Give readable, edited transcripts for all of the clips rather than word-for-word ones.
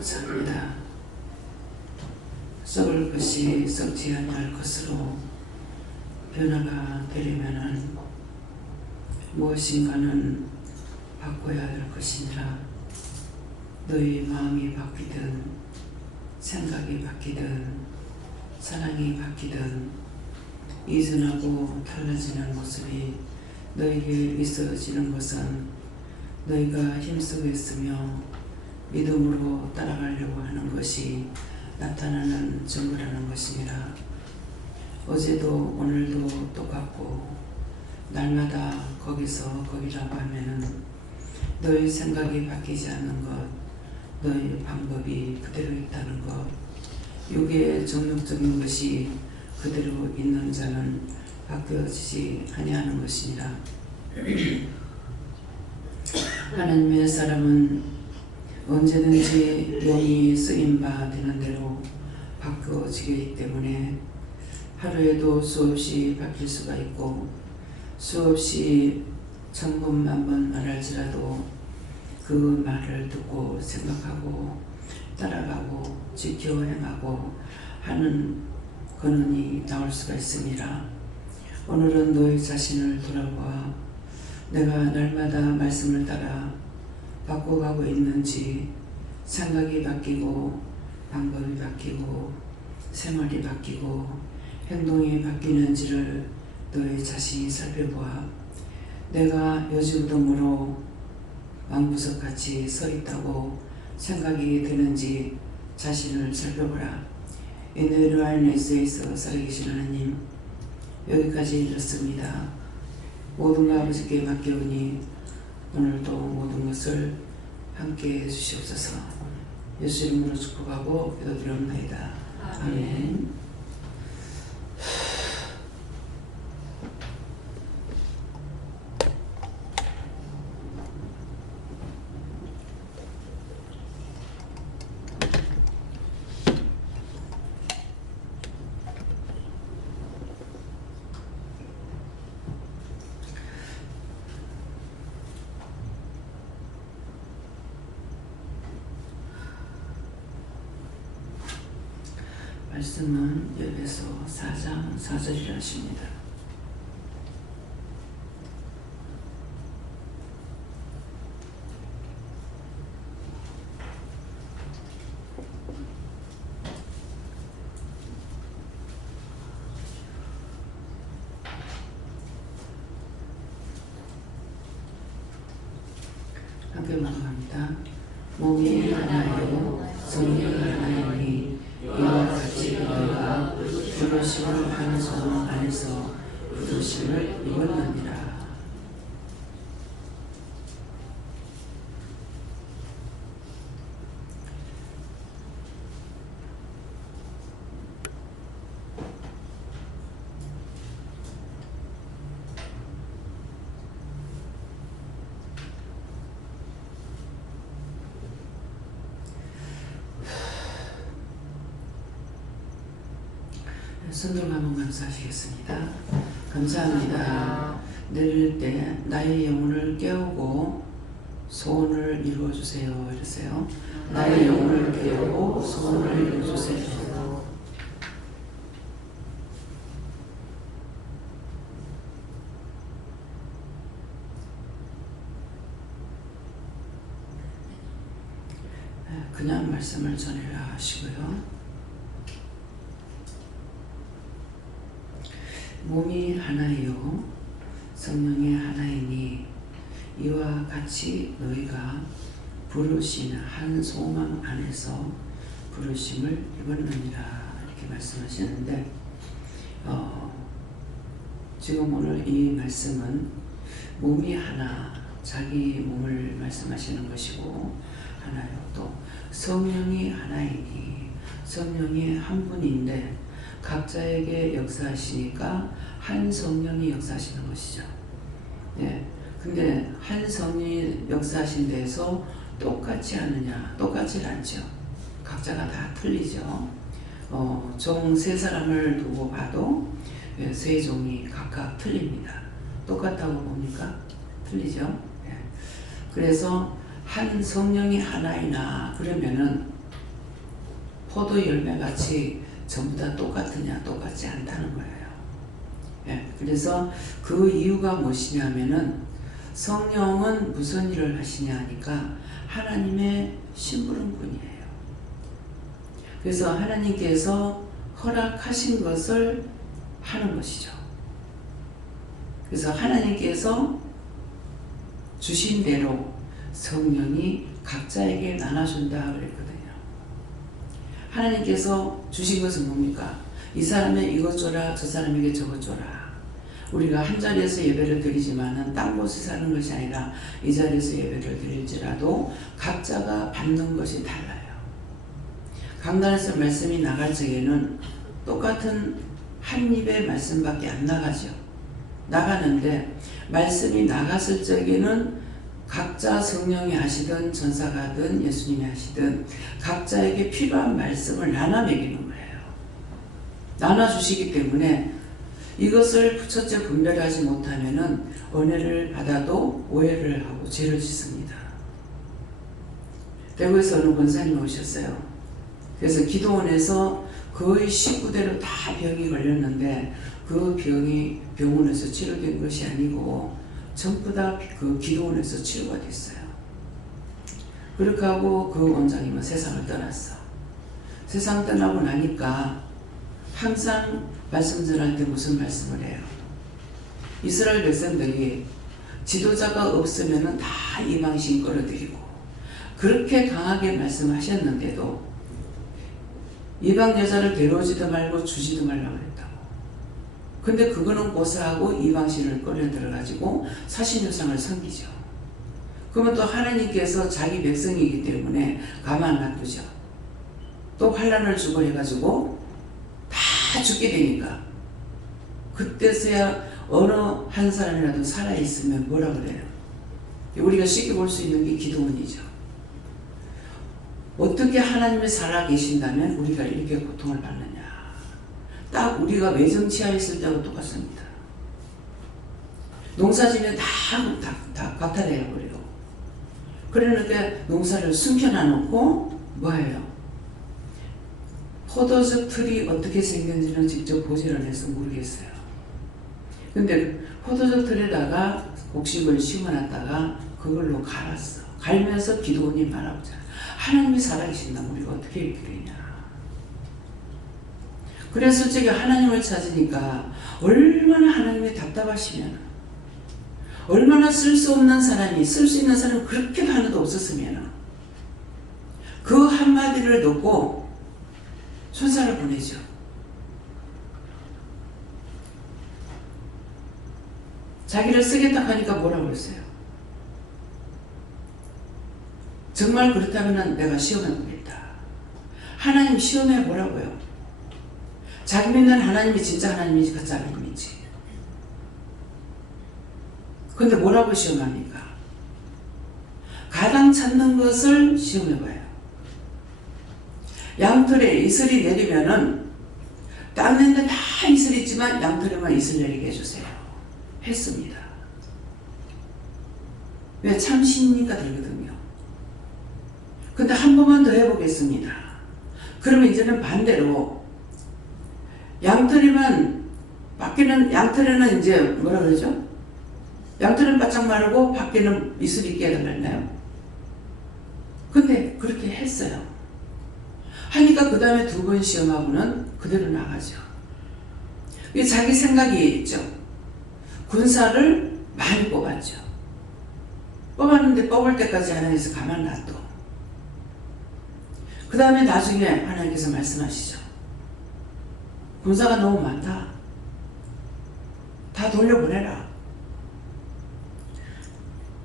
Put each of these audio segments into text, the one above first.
감사합니다. 썩을 것이 썩지 아니할 것으로 변화가 되려면은 무엇인가는 바꿔야 할 것이니라. 너희 마음이 바뀌든 생각이 바뀌든 사랑이 바뀌든 이전하고 달라지는 모습이 너에게 있어지는 것은 너희가 힘쓰고 있으며 믿음으로 따라가려고 하는 것이 나타나는 증거라는 것이니라. 어제도 오늘도 똑같고 날마다 거기서 거기라고 하면은 너의 생각이 바뀌지 않는 것, 너의 방법이 그대로 있다는 것, 육의 정욕적인 것이 그대로 있는 자는 바뀌어지지 아니하는 것이니라. 하나님의 사람은 언제든지 영이 쓰임바 되는 대로 바뀌어지기 때문에 하루에도 수없이 바뀔 수가 있고 수없이 천번만번 말할지라도 그 말을 듣고 생각하고 따라가고 지켜 행하고 하는 근원이 나올 수가 있습니다. 오늘은 너희 자신을 돌아보아 내가 날마다 말씀을 따라 바꿔가고 있는지, 생각이 바뀌고 방법이 바뀌고 생활이 바뀌고 행동이 바뀌는지를 너희 자신이 살펴보아 내가 요지부동으로 왕구석같이 서 있다고 생각이 드는지 자신을 살펴보라. 이너라인에서 살아계신 하나님, 여기까지 이르렀습니다. 모든 것 아버지께 맡겨오니 오늘도 모든 것을 함께 해주시옵소서. 예수 이름으로 축복하고 기도드리옵나이다. 아멘. 말씀은 에베소 4장 4절이라 하십니다. 함께 나갑니다. 몸이 하나요 성령이 하나이니 이와 같이 너희가 부르심을 하는 소망 안에서 부르심을 입었느니라. 손들고 한번 감사하시겠습니다. 감사합니다. 내릴 때 나의 영혼을 깨우고 소원을 이루어주세요. 이러세요. 나의 영혼을 깨우고 소원을 이루어주세요. 그냥 말씀을 전해라 하시고요. 몸이 하나요 성령이 하나이니 이와 같이 너희가 부르신 한 소망 안에서 부르심을 입었느니라. 이렇게 말씀하시는데 지금 오늘 이 말씀은 몸이 하나, 자기 몸을 말씀하시는 것이고 하나요. 또 성령이 하나이니 성령이 한 분인데 각자에게 역사하시니까 한 성령이 역사하시는 것이죠. 예. 근데 한 성령이 역사하신 데에서 똑같이 하느냐? 똑같지 않죠. 각자가 다 틀리죠. 종 세 사람을 두고 봐도 세 종이 각각 틀립니다. 똑같다고 봅니까? 틀리죠. 예. 그래서 한 성령이 하나이나 그러면은 포도 열매같이 전부 다 똑같으냐? 똑같지 않다는 거예요. 예, 그래서 그 이유가 무엇이냐면은 성령은 무슨 일을 하시냐 하니까 하나님의 심부름꾼이에요. 그래서 하나님께서 허락하신 것을 하는 것이죠. 그래서 하나님께서 주신 대로 성령이 각자에게 나눠준다 그랬거든요. 하나님께서 주신 것은 뭡니까? 이 사람에 이것 줘라, 저 사람에게 저것 줘라. 우리가 한 자리에서 예배를 드리지만은 딴 곳에 사는 것이 아니라 이 자리에서 예배를 드릴지라도 각자가 받는 것이 달라요. 강단에서 말씀이 나갈 적에는 똑같은 한 입의 말씀밖에 안 나가죠. 나가는데 말씀이 나갔을 적에는 각자 성령이 하시든 전사가 하든 예수님이 하시든 각자에게 필요한 말씀을 나눠 먹이는 거예요. 나눠주시기 때문에 이것을 첫째 분별하지 못하면은 은혜를 받아도 오해를 하고 죄를 짓습니다. 대구에서 어느 권사님 오셨어요. 그래서 기도원에서 거의 19대로 다 병이 걸렸는데 그 병이 병원에서 치료된 것이 아니고 전부 다 그 기도원에서 치료가 됐어요. 그렇게 하고 그 원장님은 세상을 떠났어. 세상 떠나고 나니까 항상 말씀 전할 때 무슨 말씀을 해요? 이스라엘 백성들이 지도자가 없으면 다 이방신 끌어들이고 그렇게 강하게 말씀하셨는데도 이방 여자를 데려오지도 말고 주지도 말라고 그랬다고. 근데 그거는 고사하고 이방신을 끌어들여가지고 사신유상을 섬기죠. 그러면 또 하나님께서 자기 백성이기 때문에 가만 놔두죠. 또 환란을 주고 해가지고 다 죽게 되니까 그때서야 어느 한 사람이라도 살아있으면 뭐라 그래요? 우리가 쉽게 볼 수 있는 게 기도원이죠. 어떻게 하나님이 살아계신다면 우리가 이렇게 고통을 받느냐. 딱 우리가 외정치하에 있을 때하고 똑같습니다. 농사지면 다 박탈해버려요. 그러니까 농사를 숨겨놔놓고 뭐예요? 포도즙 틀이 어떻게 생겼는지는 직접 보지를 해서 모르겠어요. 근데 포도즙 틀에다가 곡식을 심어놨다가 그걸로 갈았어. 갈면서 기도원이 말하자. 하나님이 살아계신다면 우리가 어떻게 이렇게 되냐. 그래서 제가 하나님을 찾으니까 얼마나 하나님이 답답하시면, 얼마나 쓸 수 없는 사람이, 쓸 수 있는 사람이 그렇게도 하나도 없었으면 그 한마디를 듣고 천사를 보내죠. 자기를 쓰겠다 하니까 뭐라고 했어요? 정말 그렇다면 내가 시험해 보겠다. 하나님 시험해 보라고요. 자기 믿는 하나님이 진짜 하나님인지 가짜 하나님인지. 그런데 뭐라고 시험합니까? 가당 찾는 것을 시험해 봐요. 양털에 이슬이 내리면은 딴 데는 다 이슬 있지만 양털에만 이슬 내리게 해주세요. 했습니다. 왜? 참신이니까 되거든요. 근데 한 번만 더 해보겠습니다. 그러면 이제는 반대로 양털에만 밖에는 양털에는 이제 뭐라 그러죠? 양털은 바짝 마르고 밖에는 이슬 있게 해달랬나요? 근데 그렇게 했어요. 하니까 그 다음에 두 번 시험하고는 그대로 나가죠. 이게 자기 생각이 있죠. 군사를 많이 뽑았죠. 뽑았는데 뽑을 때까지 하나님께서 가만 놔둬. 그 다음에 나중에 하나님께서 말씀하시죠. 군사가 너무 많다. 다 돌려보내라.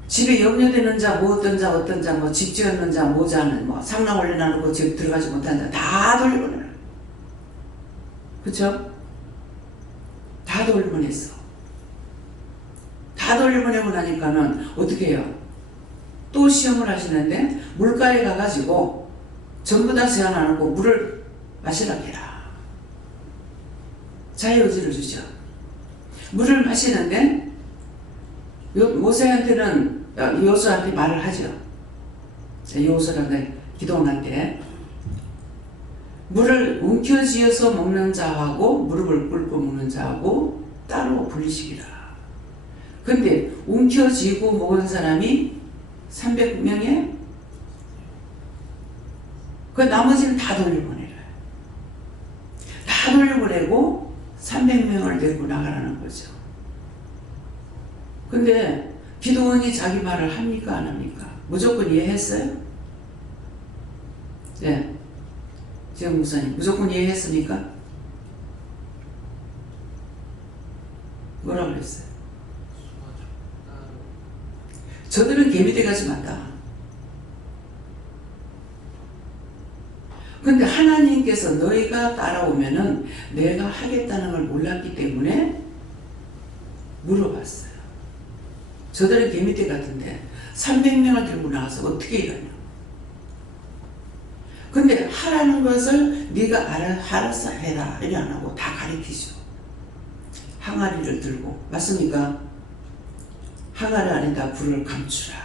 집에 염려되는 자, 뭐 어떤 자, 어떤 자, 뭐 집 지었는 자, 모자는 뭐 상랑 올려놔놓고 집 들어가지 못한 자 다 돌려보내라. 그쵸? 다 돌려보냈어. 다 돌려보내고 나니까는 어떻게 해요? 또 시험을 하시는데 물가에 가가지고 전부 다 제한 안 하고 물을 마시라 해라. 자유의지를 주죠. 물을 마시는데 모세한테는 여호수아한테 말을 하죠. 여호수아한테 기도원한테 물을 움켜쥐어서 먹는 자하고 무릎을 꿇고 먹는 자하고 따로 분리시키라. 근데 움켜쥐고 먹은 사람이 300명에 그 나머지는 다 돌려보내라. 다 돌려보내고 300명을 데리고 나가라는 거죠. 근데 기도원이 자기 말을 합니까 안 합니까? 무조건 이해했어요? 네. 지금 목사님 무조건 이해했습니까? 뭐라고 그랬어요? 저들은 개미떼 같이 맞다. 근데 하나님께서 너희가 따라오면은 내가 하겠다는 걸 몰랐기 때문에 물어봤어요. 저들은 개미떼 같은데 300명을 들고 나와서 어떻게 이러냐. 근데 하라는 것을 네가 알아서 해라 이래 안 하고 다 가르치죠. 항아리를 들고 맞습니까? 항아리 안에다 불을 감추라.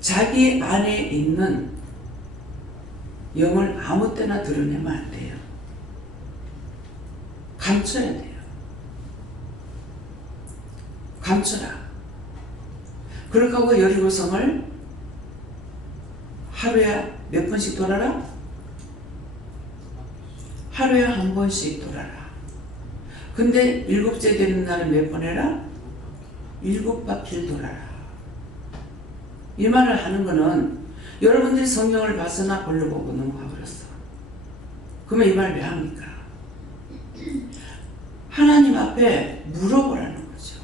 자기 안에 있는 영을 아무 때나 드러내면 안 돼요. 감춰야 돼요. 감추라. 그렇게 하고 여리고성을 하루에 몇 번씩 돌아라? 하루에 한 번씩 돌아라. 근데 7째 되는 날은 몇 번 해라? 7바퀴를 돌아라. 이 말을 하는 거는 여러분들이 성경을 봤으나 볼로 보고 넘어가 버렸어. 그러면 이 말 왜 합니까? 하나님 앞에 물어보라는 거죠.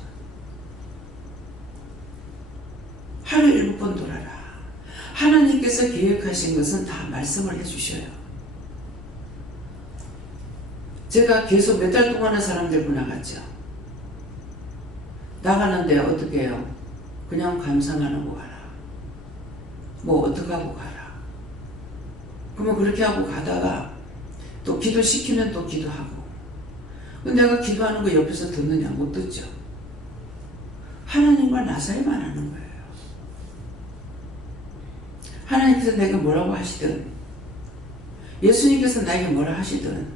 하루에 7번 돌아라. 하나님께서 계획하신 것은 다 말씀을 해주셔요. 제가 계속 몇 달 동안은 사람 데리고 나갔죠. 나가는데 어떻게 해요? 그냥 감상만 하고 가라. 뭐 어떻게 하고 가라. 그러면 그렇게 하고 가다가 또 기도시키면 또 기도하고. 근데 내가 기도하는 거 옆에서 듣느냐? 못 듣죠. 하나님과 나 사이만 하는 거예요. 하나님께서 내가 뭐라고 하시든 예수님께서 나에게 뭐라 하시든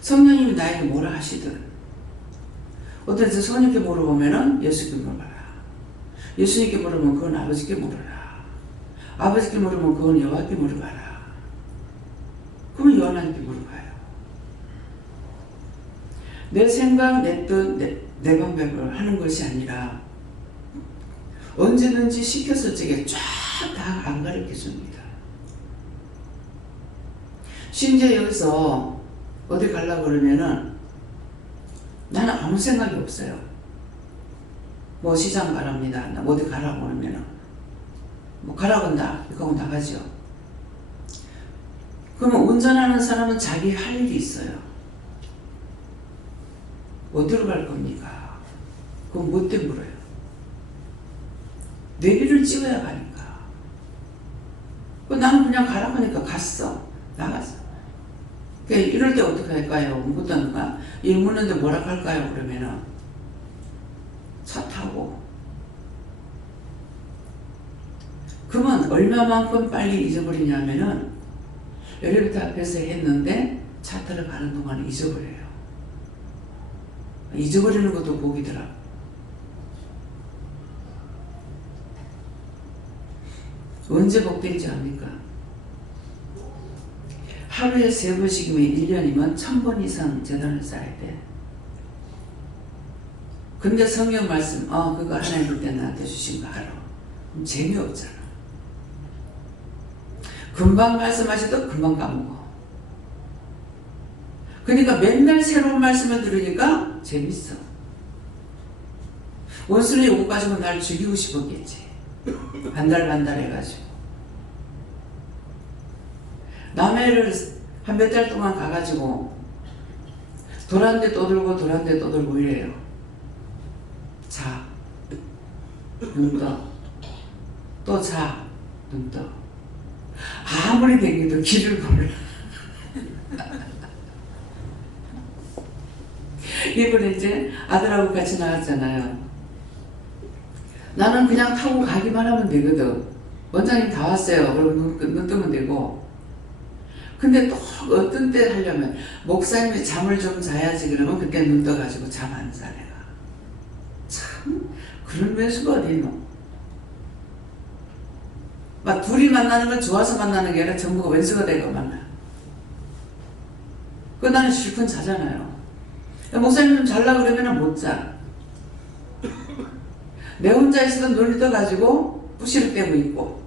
성령님이 나에게 뭐라 하시든 어떤 데서 성령께 물어보면은 예수님께 물어봐라. 예수님께 물으면 그건 아버지께 물어라. 아버지께 물으면 그건 여호와께 물어봐라. 그러면 여호와께 물어봐요. 내 생각, 내 뜻, 내 방법을 하는 것이 아니라 언제든지 시켰을 적에 쫙 다 안 가르쳐 줍니다. 심지어 여기서 어디 가려고 그러면은 나는 아무 생각이 없어요. 뭐 시장 가랍니다. 나 어디 가라고 그러면은 뭐 가라고 한다. 이거 나가죠. 그러면 운전하는 사람은 자기 할 일이 있어요. 어디로 갈 겁니까? 그건 뭐 때문에 물어요? 내비를 찍어야 가니까. 나는 그냥 가라고 하니까 갔어. 나갔어. 그러니까 이럴 때 어떻게 할까요? 묻던가? 일 묻는데 뭐라 할까요? 그러면은 차 타고. 그러면 얼마만큼 빨리 잊어버리냐면은 엘리베이터 앞에서 했는데 차 타러 가는 동안에 잊어버려요. 잊어버리는 것도 복이더라. 언제 복된지 압니까? 하루에 3번씩이면 1년이면 1000번 이상 제단을 쌓아야 돼. 근데 성경 말씀, 그거 하나님 볼 때 나한테 주신 거 알아. 재미없잖아. 금방 말씀하셔도 금방 까먹어. 그러니까 맨날 새로운 말씀을 들으니까 재밌어. 원수는 요거 가지고 날 죽이고 싶었겠지. 반달 해가지고. 남해를 한 몇 달 동안 가가지고 돌았는데 또 돌고 돌았는데 또 돌고 이래요. 자, 눈 떠. 또 자, 눈 떠. 아무리 댕겨도 길을 몰라. 이번에 이제 아들하고 같이 나갔잖아요. 나는 그냥 타고 가기만 하면 되거든. 원장님 다 왔어요. 그럼 눈 뜨면 되고. 근데 또 어떤 때 하려면 목사님이 잠을 좀 자야지 그러면 그때 눈 떠가지고 잠 안 자 내가. 참 그런 매수가 어디 있노? 막 둘이 만나는 건 좋아서 만나는 게 아니라 전부가 왼수가 되고 만나. 그거 나는 실컷 자잖아요. 목사님 좀 잘라 그러면 못 자. 내 혼자 있어도 눈이 떠가지고 부시를 떼고 있고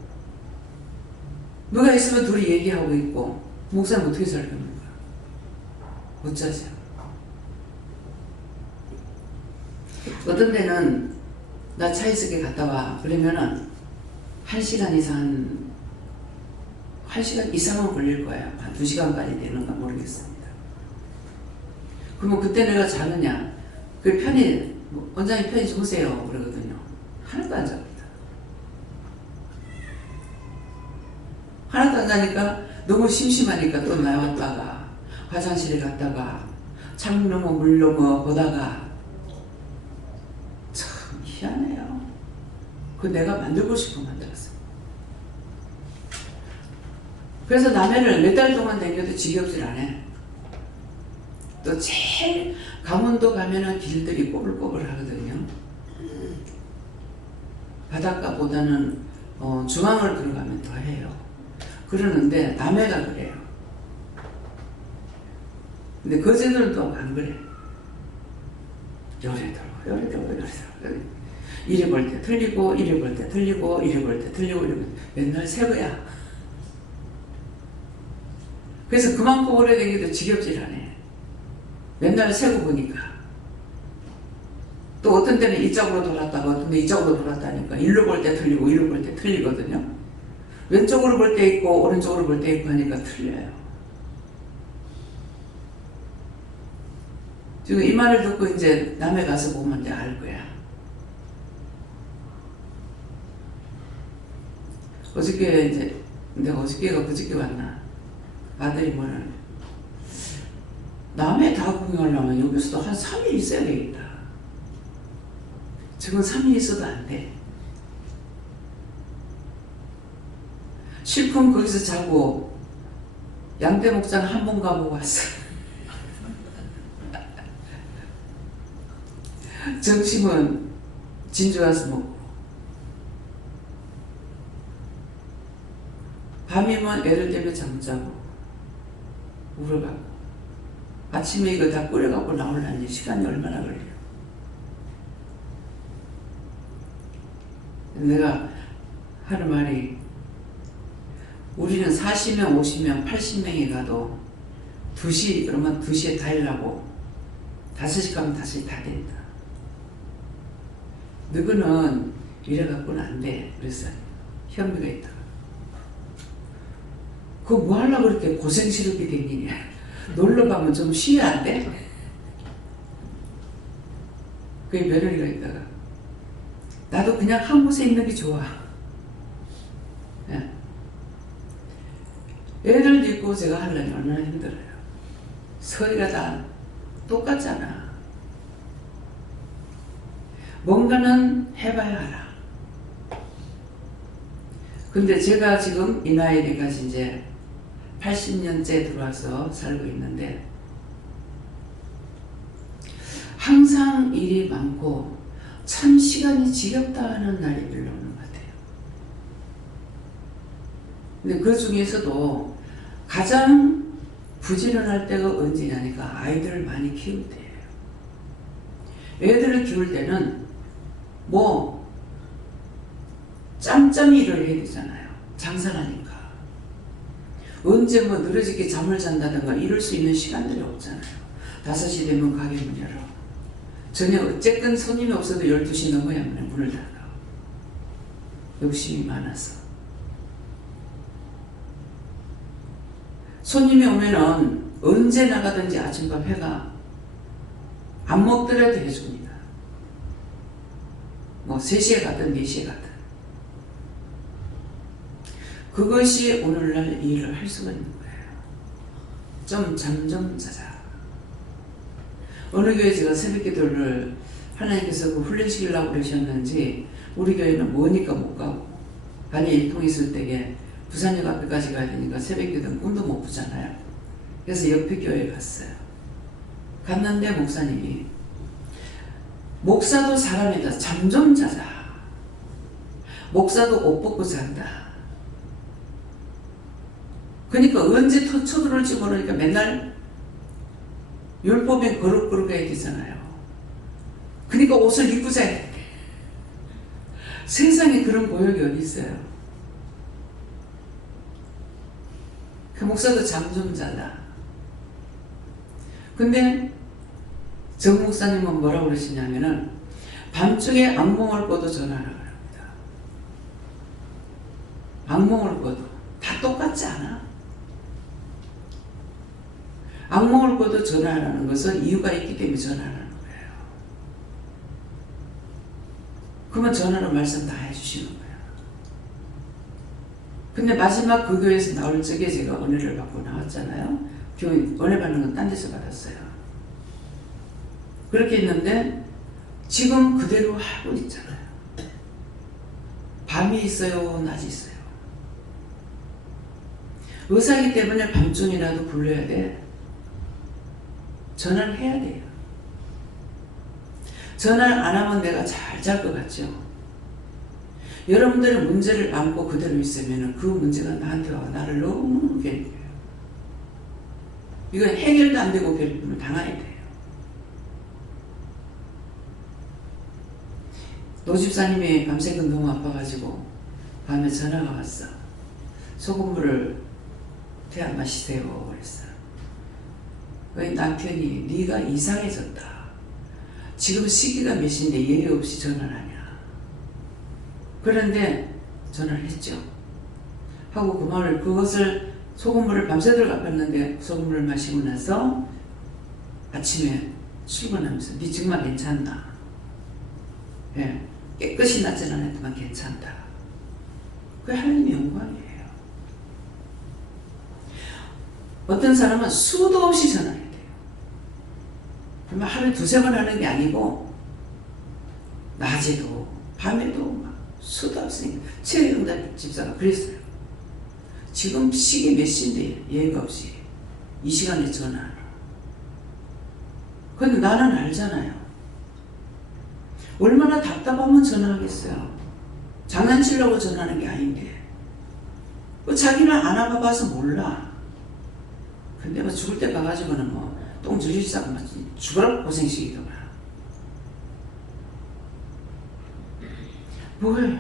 누가 있으면 둘이 얘기하고 있고 목사님 어떻게 잘 겁니까? 못 자죠. 어떤 데는 나 차이스게 갔다 와 그러면은 1시간 이상 1시간 이상은 걸릴 거예요. 한 2시간까지 되는가 모르겠습니다. 그러면 그때 내가 자느냐? 그 편히 원장님 편히 주무세요 그러거든요. 하나도 안 잡니다. 하나도 안 자니까 너무 심심하니까 또 나왔다가 화장실에 갔다가 창 넘어 물 넘어 보다가 참 희한해요. 그 내가 만들고 싶어 만들었어요. 그래서 남해를 몇 달 동안 다녀도 지겹질 않아. 또 제일 강원도 가면은 길들이 꼬불꼬불 하거든요. 바닷가보다는 중앙을 들어가면 더 해요. 그러는데 남해가 그래요. 근데 거제도는 또 안 그래. 요래도 이래 볼 때 틀리고 이래 볼 때 틀리고 이래 볼 때 틀리고 이러면 맨날 새거야. 그래서 그만큼 오래 되기도 지겹질 않아. 맨날 새고 보니까. 또 어떤 때는 이쪽으로 돌았다가 어떤 데 이쪽으로 돌았다니까 일로 볼 때 틀리고 이로 볼 때 틀리거든요. 왼쪽으로 볼 때 있고 오른쪽으로 볼 때 있고 하니까 틀려요. 지금 이 말을 듣고 이제 남해 가서 보면 이제 알 거야. 어저께 이제 내가 어저께가 그저께 왔나 아들이 뭐라는 남해 다 구경하려면 여기서도 한 3일 있어야 되겠다. 지금 3일 있어도 안 돼. 실컷 거기서 자고 양대목장 한 번 가보고 왔어. 점심은 진주 와서 먹고 밤이면 애를 때문에 잠 자고 울어가고 아침에 이거 다 끓여갖고 나오려니 시간이 얼마나 걸려. 내가 하는 말이 우리는 40명, 50명, 80명이 가도 2시 그러면 2시에 다 일하고 5시 가면 5시 다 된다. 너희는 이래갖고는 안 돼. 그래서 현미가 있다가 그거 뭐 하려고 그렇게 고생스럽게 댕기냐. 놀러 가면 좀 쉬어야 안 돼? 그 며느리가 있다가 나도 그냥 한 곳에 있는 게 좋아. 애들 있고 제가 하려니 얼마나 힘들어요. 서리가 다 똑같잖아. 뭔가는 해봐야 알아. 근데 제가 지금 이 나이에 돼가지고 이제 80년째 들어와서 살고 있는데 항상 일이 많고 참 시간이 지겹다 하는 날이 별로 없는 것 같아요. 근데 그 중에서도 가장 부지런할 때가 언제냐니까 아이들을 많이 키울 때예요. 애들을 키울 때는 뭐 짬짬이 일을 해야 되잖아요. 장사라니까. 언제 뭐 늘어지게 잠을 잔다든가 이럴 수 있는 시간들이 없잖아요. 5시 되면 가게 문 열어. 저녁 어쨌든 손님이 없어도 12시 넘어야 문을 닫아. 욕심이 많아서. 손님이 오면은 언제 나가든지 아침밥 회가 안 먹더라도 해줍니다. 뭐 3시에 갔든 4시에 갔든. 그것이 오늘날 일을 할 수가 있는 거예요. 좀 잠 좀 자자. 어느 교회 제가 새벽기도를 하나님께서 그 훈련시키려고 그러셨는지 우리 교회는 뭐니까 못 가고 반이 일통 있을 때에 부산역 앞에까지 가야 되니까 새벽기도는 꿈도 못 꾸잖아요. 그래서 옆에 교회에 갔어요. 갔는데 목사님이 목사도 사람이다. 잠 좀 자자. 목사도 옷 벗고 잔다. 그러니까 언제 쳐들어올지 모르니까 맨날 율법에 거룩거룩 해야 되잖아요. 그러니까 옷을 입고 자야 돼. 세상에 그런 고역이 어디 있어요. 그 목사도 잠 좀 자다. 근데 정 목사님은 뭐라고 그러시냐면은 밤중에 악몽을 꿔도 전화를 합니다. 악몽을 꿔도 다 똑같지 않아? 악몽을 꿔도 전화하라는 것은 이유가 있기 때문에 전화하는 거예요. 그러면 전화로 말씀 다 해주시는 거예요. 근데 마지막 그 교회에서 나올 적에 제가 은혜를 받고 나왔잖아요. 교회 은혜 받는 건 딴 데서 받았어요. 그렇게 했는데 지금 그대로 하고 있잖아요. 밤이 있어요, 낮이 있어요. 의사이기 때문에 밤중이라도 불러야 돼. 전화를 해야 돼요. 전화를 안 하면 내가 잘 잘 것 같죠? 여러분들의 문제를 안고 그대로 있으면 그 문제가 나한테 와 나를 너무 괴롭혀요. 이건 해결도 안 되고 괴롭힘을 당해야 돼요. 노집사님이 밤새고 너무 아파가지고 밤에 전화가 왔어. 소금물을 태안 마시세요 그랬어. 남편이 네가 이상해졌다. 지금 시기가 몇 시인데 예의 없이 전화를 하냐. 그런데 전화를 했죠. 하고 그것을 소금물을 밤새도록 갚았는데 소금물을 마시고 나서 아침에 출근하면서 네 정말 괜찮나? 예, 깨끗이 낫지는 않았지만 괜찮다. 그게 하나님의 영광이에요. 어떤 사람은 수도 없이 전화해야 돼요. 그러면 하루에 두세 번 하는 게 아니고 낮에도 밤에도 막 수도 없으니까 최영단 집사가 그랬어요. 지금 시계 몇 시인데 예의가 없이 이 시간에 전화하라. 근데 나는 알잖아요. 얼마나 답답하면 전화하겠어요. 장난치려고 전화하는 게 아닌데 자기는 안 와봐서 몰라. 근데 뭐 죽을 때 가가지고는 뭐 똥 줄이시다고 죽으라고 고생시키더만. 뭐예요?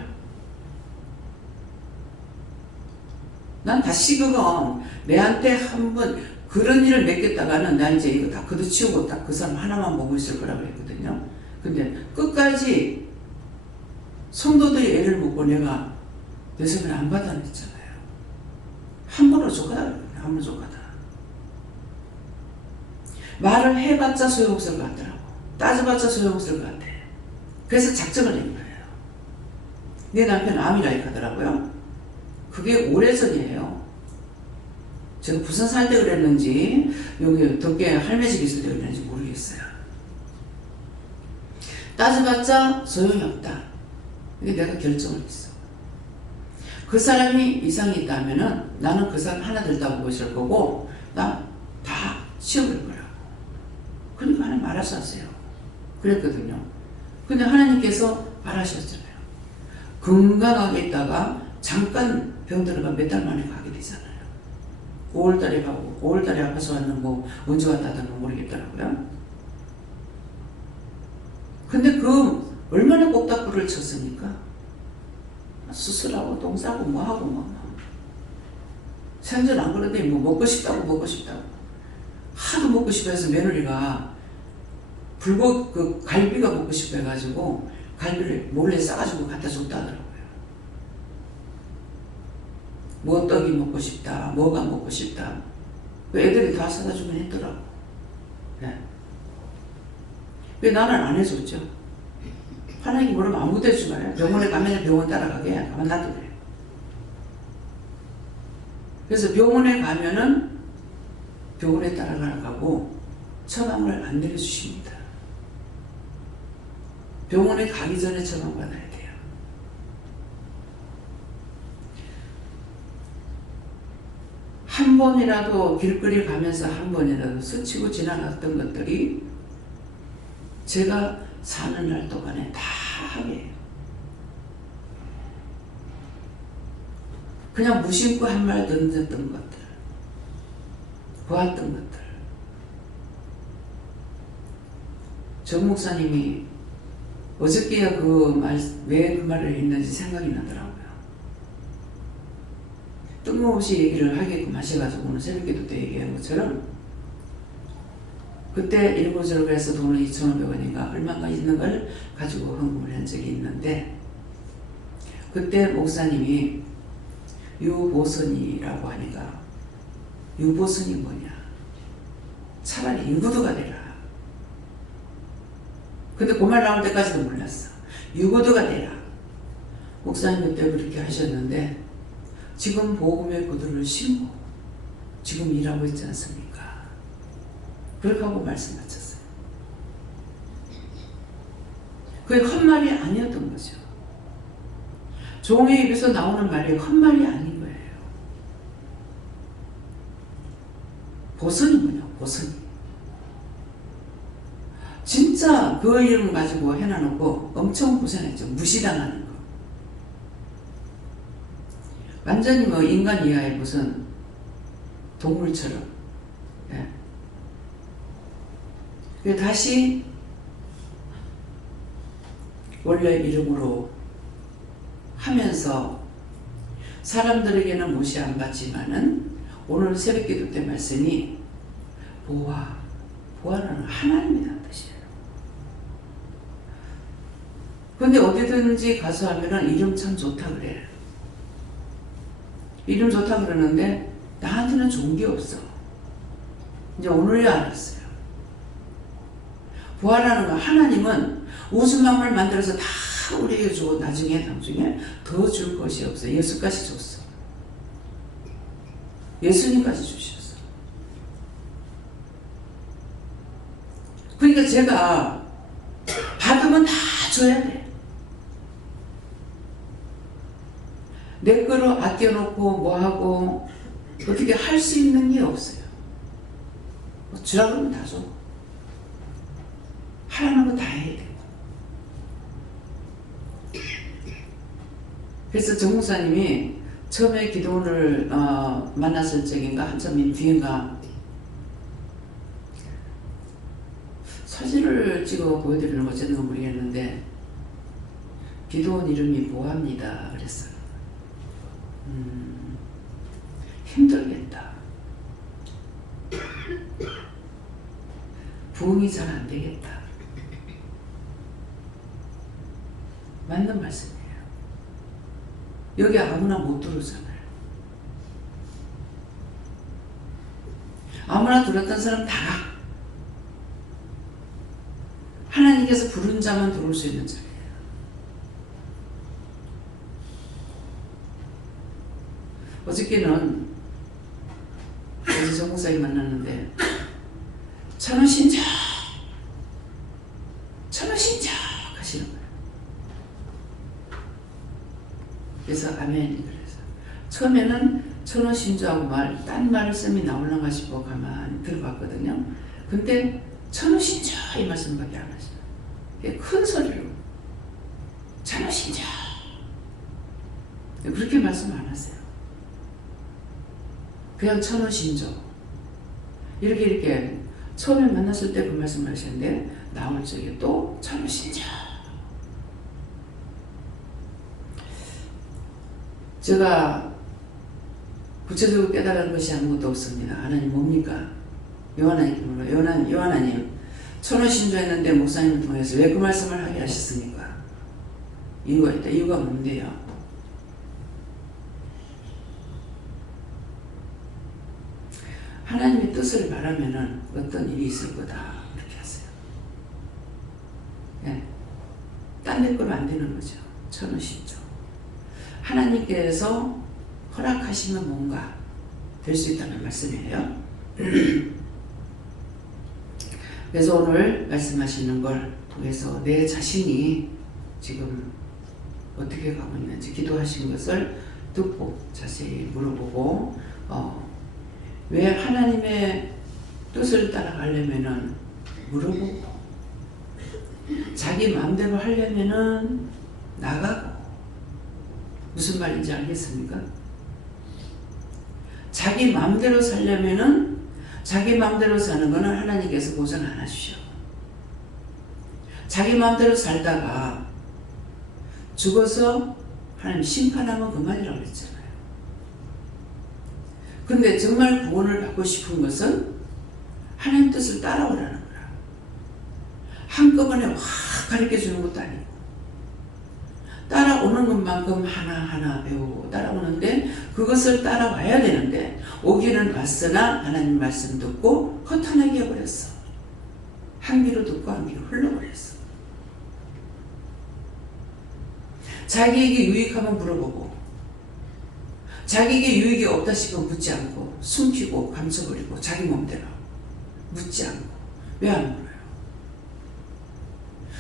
난 다시 그거 내한테 한번 그런 일을 맡겼다가는 나 이제 이거 다 걷어치우고 딱 그 사람 하나만 보고 있을 거라고 했거든요. 근데 끝까지 성도들의 애를 먹고 내가 내 손을 안 받아냈잖아요. 함부로 족하다 그랬거든요. 함부로 족하다. 말을 해봤자 소용없을 것 같더라고. 따져봤자 소용없을 것 같아. 그래서 작정을 낸 거예요. 내 남편 암이라 하더라고요. 그게 오래전이에요. 제가 부산 살 때 그랬는지 여기 덕계 할매 집 있을 때 그랬는지 모르겠어요. 따져봤자 소용이 없다. 이게 내가 결정을 했어. 그 사람이 이상이 있다면은 나는 그 사람 하나 들다 보고 있을 거고 나 다 치워버릴 거라고. 그러니까 하나님 알아서 하세요. 그랬거든요. 근데 하나님께서 말하셨잖아요. 건강하게 있다가 잠깐 병들어가 몇 달 만에 가게 되잖아요. 5월달에 가고 5월달에 아파서 왔는 뭐 언제 왔다는 모르겠더라고요. 근데 그 얼마나 꼭딱불을 쳤습니까? 수술하고 똥 싸고 뭐 하고 뭐 생전 안 그러더니 뭐 먹고 싶다고 하도 먹고 싶어 해서 며느리가 그 갈비가 먹고 싶어 해가지고 갈비를 몰래 싸가지고 갖다 줬다 하더라고요. 뭐 떡이 먹고 싶다, 뭐가 먹고 싶다. 그 애들이 다 사다 주긴 했더라고. 네. 왜 나는 안 해줬죠? 하나님 그러면 아무것도 해주지 말아요. 병원에 가면 병원 따라가게 가만 놔두래. 그래서 병원에 가면은 병원에 따라가고 처방을 안 내려주십니다. 병원에 가기 전에 처방받아야 돼요. 번이라도 길거리 가면서 한 번이라도 스치고 지나갔던 것들이 제가 사는 날 동안에 다 하게요. 그냥 무심코 한 말 던졌던 것들, 보았던 것들. 정 목사님이 어저께야 왜 그 말을 했는지 생각이 나더라고요. 뜬금없이 얘기를 하게끔 하셔가지고 오늘 새벽기도 때 얘기한 것처럼 그때 이러고저러고 해서 돈을 2,500원인가 얼마가 있는 걸 가지고 헌금을 한 적이 있는데 그때 목사님이 유보선이라고 하니까 유보선이 뭐냐? 차라리 유보도가 되라. 근데 그 말 나올 때까지도 몰랐어. 유보도가 되라. 목사님 그때 그렇게 하셨는데 지금 복음의 구두를 신고 지금 일하고 있지 않습니까? 그렇게 하고 말씀하셨어요. 그게 헛말이 아니었던 거죠. 종의 입에서 나오는 말이 헛말이 아닌 거예요. 보선이 뭐냐? 보선이. 진짜 그 이름 가지고 해놔놓고 엄청 고생했죠. 무시당하는 거. 완전히 뭐 인간 이하의 무슨 동물처럼. 예. 다시 원래 이름으로 하면서 사람들에게는 무시 안 받지만은 오늘 새벽기도 때 말씀이 보아는 하나님이라는 뜻이에요. 근데 어디든지 가서 하면은 이름 참 좋다 그래. 이름 좋다 그러는데 나한테는 좋은 게 없어. 이제 오늘야 알았어요. 부활하는 거 하나님은 우주 만물 만들어서 다 우리에게 주고 나중에 더 줄 것이 없어. 예수까지 줬어. 예수님까지 주셨어. 그러니까 제가 받으면 다 줘야 돼. 내 거로 아껴놓고 뭐하고 어떻게 할 수 있는 게 없어요. 주라 그러면 다 줘. 하라는 거 다 해야 돼. 그래서 정 목사님이 처음에 기도원을 만났을 적인가 한참 뒤인가 사진을 찍어 보여드리는 거 어쨌든 모르겠는데 기도원 이름이 보아입니다 그랬어요. 힘들겠다. 부흥이 잘 안 되겠다. 맞는 말씀이에요. 여기 아무나 못 들어오잖아요. 아무나 들었던 사람 다 가. 하나님께서 부른 자만 들어올 수 있는 자리예요. 어저께는 어제 정 목사님 만났는데 천하신자 하시는 거예요. 그래서 아멘. 그래서 처음에는 천하신주하고 딴 말씀이 나올란가 싶어 가만히 들어봤거든요. 근데 천하신자 이 말씀밖에 안 하시죠. 큰 소리로 천하신자 그렇게 말씀 안 하세요. 그냥 천하신주 이렇게 처음에 만났을 때 그 말씀을 하셨는데 나올 적에 또 천하신자. 제가 구체적으로 깨달은 것이 아무것도 없습니다. 하나님 뭡니까? 요하나님 천하신주 했는데 목사님을 통해서 왜 그 말씀을 하게 하셨습니까? 이유가 있다. 이유가 뭔데요? 하나님의 뜻을 말하면은 어떤 일이 있을 거다 이렇게 하세요. 예. 딴 데 거로 안 되는 거죠. 천하신주. 하나님께서 허락하시면 뭔가 될 수 있다는 말씀이에요. 그래서 오늘 말씀하시는 걸 통해서 내 자신이 지금 어떻게 가고 있는지 기도하신 것을 듣고 자세히 물어보고 왜 하나님의 뜻을 따라가려면은 물어보고, 자기 마음대로 하려면은 나가고. 무슨 말인지 알겠습니까? 자기 마음대로 살려면은, 자기 마음대로 사는 거는 하나님께서 보전 안 하시죠. 자기 마음대로 살다가 죽어서 하나님 심판하면 그만이라고 그랬잖아요. 근데 정말 구원을 받고 싶은 것은 하나님 뜻을 따라오라는 거야. 한꺼번에 확 가르쳐 주는 것도 아니고, 따라오는 것만큼 하나하나 배우고 따라오는데, 그것을 따라와야 되는데 오기는 왔으나 하나님 말씀 듣고 허탄하게 해버렸어. 한 귀로 듣고 한 귀로 흘러버렸어. 자기에게 유익하면 물어보고, 자기에게 유익이 없다 싶으면 묻지 않고, 숨기고 감춰버리고 자기 마음대로 묻지 않고. 왜 안 물어요?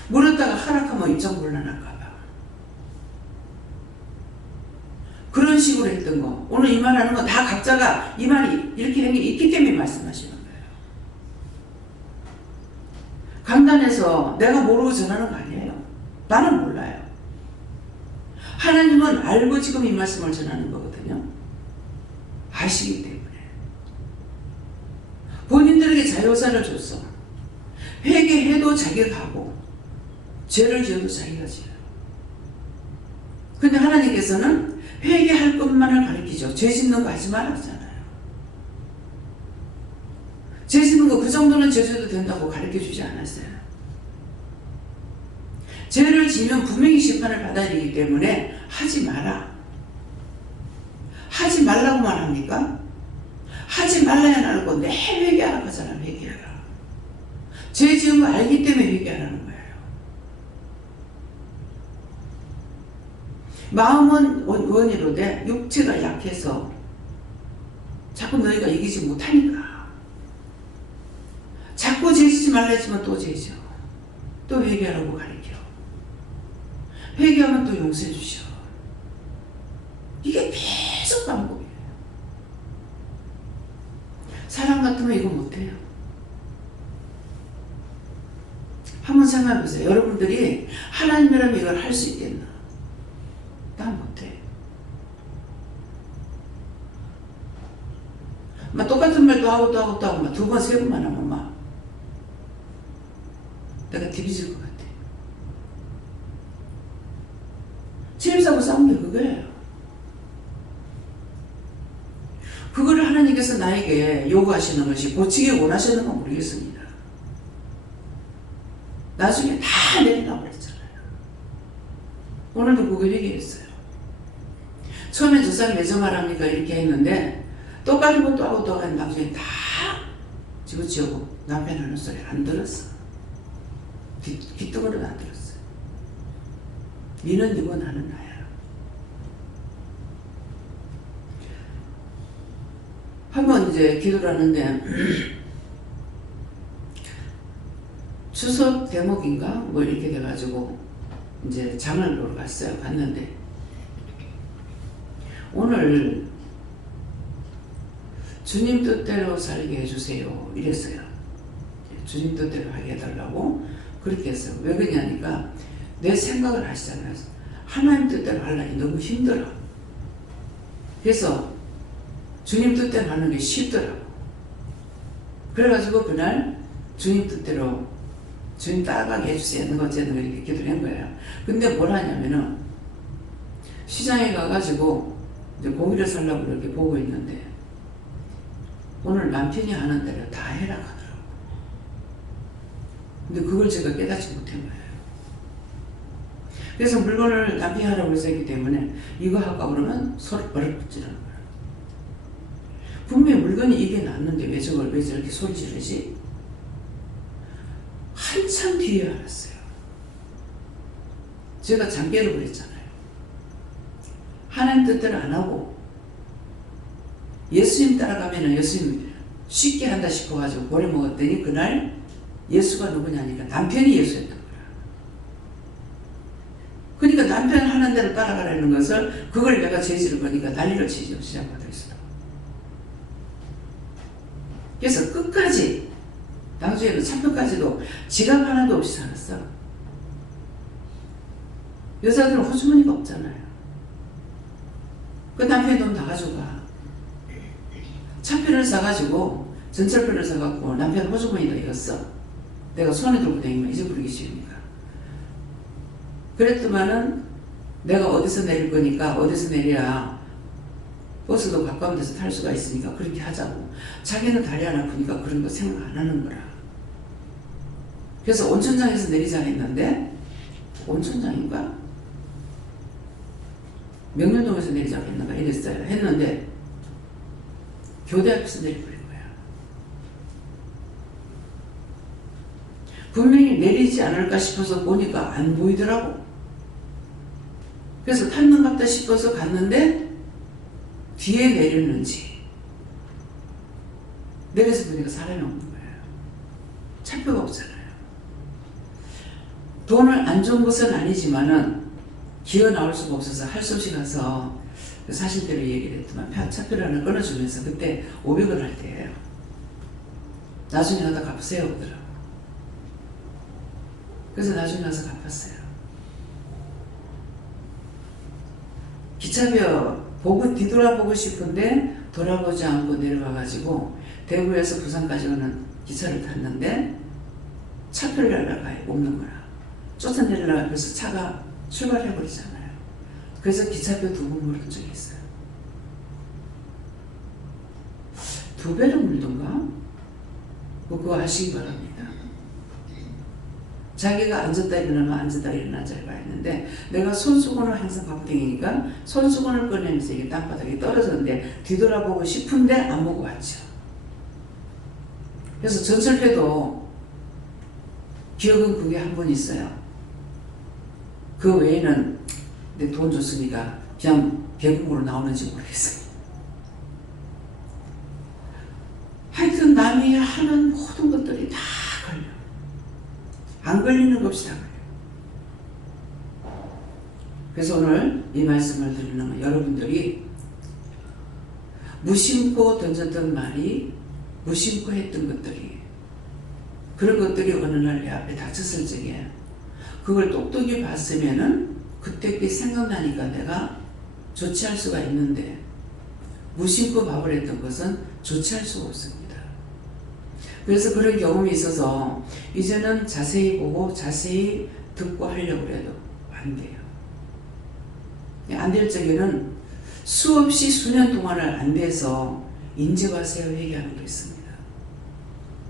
물었다가 하락하면 입장 곤란할까봐. 그런 식으로 했던 거, 오늘 이 말하는 거 다 각자가 이 말이 이렇게 된 게 있기 때문에 말씀하시는 거예요. 강단에서 내가 모르고 전하는 거 아니에요. 나는 몰라요. 하나님은 알고 지금 이 말씀을 전하는 거거든요. 아시기 때문에. 본인들에게 자유사를 줬어. 회개해도 자기가 가고, 죄를 지어도 자기가 지어요. 근데 하나님께서는 회개할 것만을 가르치죠. 죄 짓는 거 하지 말라 하잖아요. 죄 짓는 거 그 정도는 죄 져도 된다고 가르쳐 주지 않았어요. 죄를 지면 분명히 심판을 받아야 되기 때문에 하지 마라. 하지 말라고만 합니까? 하지 말라야 하고 내 회개하라고 하잖아. 회개하라. 죄 지은 거 알기 때문에 회개하라는 거예요. 마음은 원이로되 육체가 약해서 자꾸 너희가 이기지 못하니까. 자꾸 죄지지 말라 했지만 또 죄죠. 또 회개하라고 가르쳐. 회개하면 또 용서해 주셔. 이게 계속 반복이에요. 사람 같으면 이거 못해요. 한번 생각해 보세요. 여러분들이 하나님이라면 이걸 할 수 있겠나? 난 못해. 막 똑같은 말도 하고 또 하고 또 하고 막 두 번, 세 번만 하면 막 내가 뒤집을 것 같아. 집사하고 싸운 게 그거예요. 그거를 하나님께서 나에게 요구하시는 것이 고치기 원하시는 건 모르겠습니다. 나중에 다 내리라고 그랬잖아요. 오늘도 그거 얘기했어요. 처음에 저 사람 왜 저 말합니까? 이렇게 했는데 똑같은 것도 하고 또 하고 나중에 다 집어치우고 남편 하는 소리 안 들었어. 귓등으로도 안 들었어요. 니는 니고 나는 나야. 한번 이제 기도를 하는데 추석 대목인가 뭐 이렇게 돼가지고 이제 장을 보러 갔어요. 갔는데 오늘 주님 뜻대로 살게 해주세요 이랬어요. 주님 뜻대로 하게 해달라고 그렇게 했어요. 왜 그러냐니까 내 생각을 하시잖아요. 하나님 뜻대로 하려니 너무 힘들어. 그래서 주님 뜻대로 하는 게 쉽더라고. 그래가지고 그날 주님 뜻대로 주님 따라가게 해주세요. 어쨌든 이렇게 기도를 한 거예요. 근데 뭘 하냐면은 시장에 가가지고 이제 고기를 살려고 이렇게 보고 있는데 오늘 남편이 하는 대로 다 해라 하더라고. 근데 그걸 제가 깨닫지 못한 거예요. 그래서 물건을 남편이 하라고 했기 때문에 이거 할까 그러면 서로 버릇붙지는 거예요. 분명히 물건이 이게 낫는데 왜 저렇게 소리 지르지? 한참 뒤에 알았어요. 제가 장깨를 그랬잖아요. 하나님 뜻대로 안 하고 예수님 따라가면 예수님 쉽게 한다 싶어가지고 고래 먹었더니 그날 예수가 누구냐니까 남편이 예수였던 거야. 그러니까 남편 하는 대로 따라가라는 것을 그걸 내가 제지를 거니까 난리를 치죠. 시작부터 있어. 그래서 끝까지 나중에는 참표까지도 지갑 하나도 없이 살았어. 여자들은 호주머니가 없잖아요. 그 남편이 돈 다 가져가. 차표를 사가지고 전철표를 사갖고 남편 호주머니가 이었어. 내가 손에 들고 다니면 잊어버리기 쉬우니까. 그랬더만은 내가 어디서 내릴 거니까 어디서 내려야 버스도 가까운 데서 탈 수가 있으니까 그렇게 하자고. 자기는 다리 안 아프니까 그런 거 생각 안 하는 거라. 그래서 온천장에서 내리자 했는데, 온천장인가? 명륜동에서 내리자고 했는가 이랬어요. 했는데 교대 앞에서 내려버린 거야. 분명히 내리지 않을까 싶어서 보니까 안 보이더라고. 그래서 탔는갑다 싶어서 갔는데 뒤에 내렸는지 내려서 보니까 사람이 없는 거예요. 차표가 없잖아요. 돈을 안 준 것은 아니지만은 기어 나올 수가 없어서 할 수 없이 가서 사실대로 얘기를 했더만 차표를 하나 끊어주면서 그때 500원 할 때예요. 나중에 하다 갚으세요 그러더라고. 그래서 나중에 가서 갚았어요. 기차표 보고 뒤돌아보고 싶은데 돌아보지 않고 내려와가지고 대구에서 부산까지 오는 기차를 탔는데 차표를 하려고 없는 거야. 쫓아내려고 해서 차가 출발해버리잖아요. 그래서 기차표 2번 물은 적이 있어요. 2배로 물던가? 그거 아시기 바랍니다. 자기가 앉았다 일어나면 앉았다 일어나자 봐 했는데 내가 손수건을 항상 갖고 다니니까 손수건을 꺼내면서 이게 땅바닥에 떨어졌는데 뒤돌아보고 싶은데 안 보고 왔죠. 그래서 전철표도 기억은 그게 한 번 있어요. 그 외에는 내 돈 줬으니까 그냥 배국으로 나오는지 모르겠어요. 하여튼 남이 하는 모든 것들이 다 걸려. 안 걸리는 것 없이 다 걸려. 그래서 오늘 이 말씀을 드리는 건 여러분들이 무심코 던졌던 말이 무심코 했던 것들이 그런 것들이 어느 날 내 앞에 닥쳤을 적에 그걸 똑똑히 봤으면은 그때 그게 생각나니까 내가 조치할 수가 있는데 무심코 밥을 했던 것은 조치할 수가 없습니다. 그래서 그런 경험이 있어서 이제는 자세히 보고 자세히 듣고 하려고 해도 안 돼요. 안 될 적에는 수없이 수년 동안을 안 돼서 인지과세와 회개하는 게 있습니다.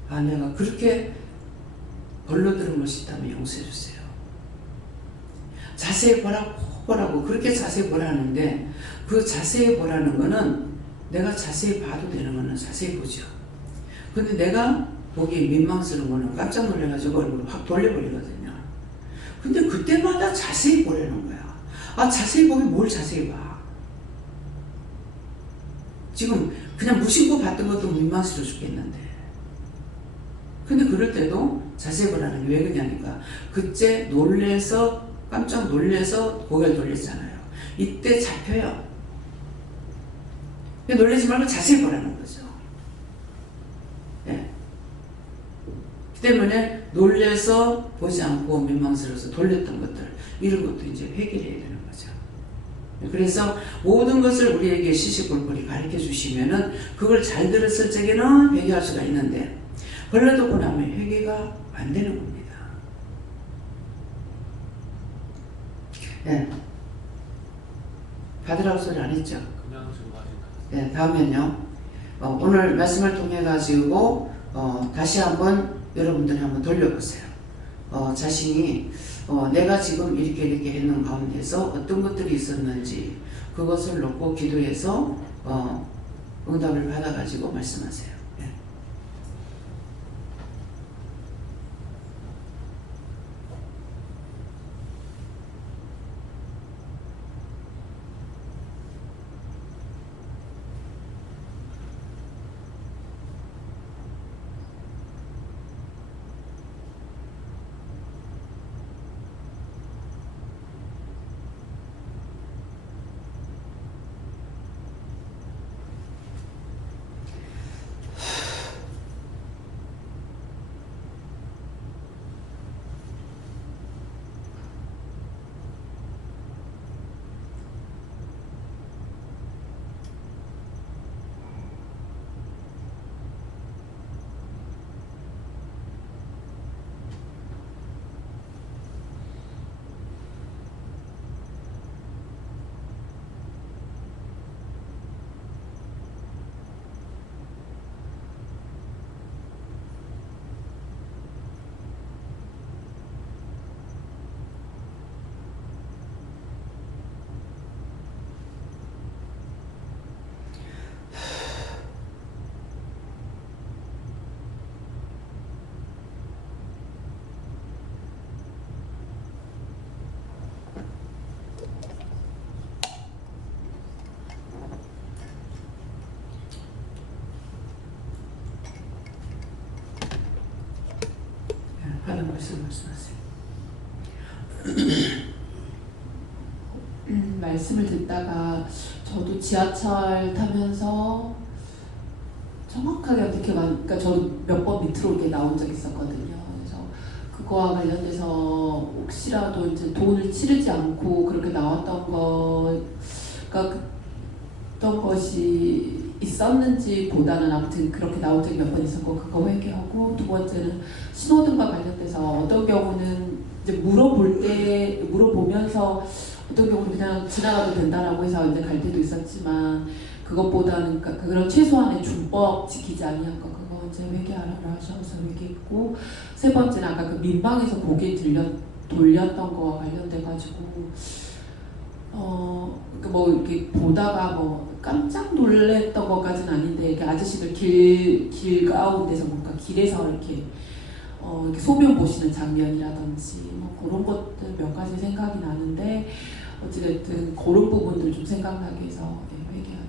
아, 내가 그렇게 벌로 들은 것이 있다면 용서해 주세요. 자세히 보라고 그렇게 자세히 보라는데 그 자세히 보라는 거는 내가 자세히 봐도 되는 거는 자세히 보죠. 근데 내가 보기 민망스러운 거는 깜짝 놀라가지고 얼굴을 확 돌려버리거든요. 근데 그때마다 자세히 보라는 거야. 아, 자세히 보면 뭘 자세히 봐. 지금 그냥 무심코 봤던 것도 민망스러워 죽겠는데. 근데 그럴 때도 자세히 보라는 게 왜 그러냐니까 그때 놀래서 깜짝 놀래서 고개를 돌렸잖아요. 이때 잡혀요. 놀라지 말고 자세히 보라는 거죠. 예. 그 때문에 놀래서 보지 않고 민망스러워서 돌렸던 것들 이런 것도 이제 해결해야 되는 거죠. 그래서 모든 것을 우리에게 시시콜콜이 가르쳐 주시면은 그걸 잘 들었을 적에는 회개할 수가 있는데 벌러듣고 나면 회개가 안 되는 겁니다. 예. 받으라고 소리 안 했죠? 네, 다음엔요. 오늘 말씀을 통해 가지고 다시 한번 여러분들이 한번 돌려보세요. 자신이 내가 지금 이렇게 했는 가운데서 어떤 것들이 있었는지 그것을 놓고 기도해서 응답을 받아 가지고 말씀하세요. 네. 말씀하세요. 말씀을 듣다가 저도 지하철 타면서 정확하게 어떻게 그러니까 저도 몇 번 밑으로 이렇게 나온 적이 있었거든요. 그래서 그거와 관련돼서 혹시라도 이제 돈을 치르지 않고 그렇게 나왔던 거가 어떤 것이 있었는지 보다는 아무튼 그렇게 나온 적이 몇 번 있었고 그거 회개하고, 두 번째는 신호등과 관련돼서 어떤 경우는 이제 물어보면서 어떤 경우는 그냥 지나가도 된다라고 해서 이제 갈 때도 있었지만, 그것보다는 그런 최소한의 준법 지키지 아니한 거, 그거 이제 회개하라고 하셔서 회개했고, 세 번째는 아까 그 민방에서 고개 돌렸던 거와 관련돼 가지고 뭐 이렇게 보다가 뭐 깜짝 놀랬던 것까지는 아닌데, 이렇게 아저씨들 길 가운데서 뭔가 길에서 이렇게 이렇게 소변 보시는 장면이라든지 뭐 그런 것들 몇 가지 생각이 나는데, 어찌됐든 그런 부분들 좀 생각나게 해서 회개하겠습니다.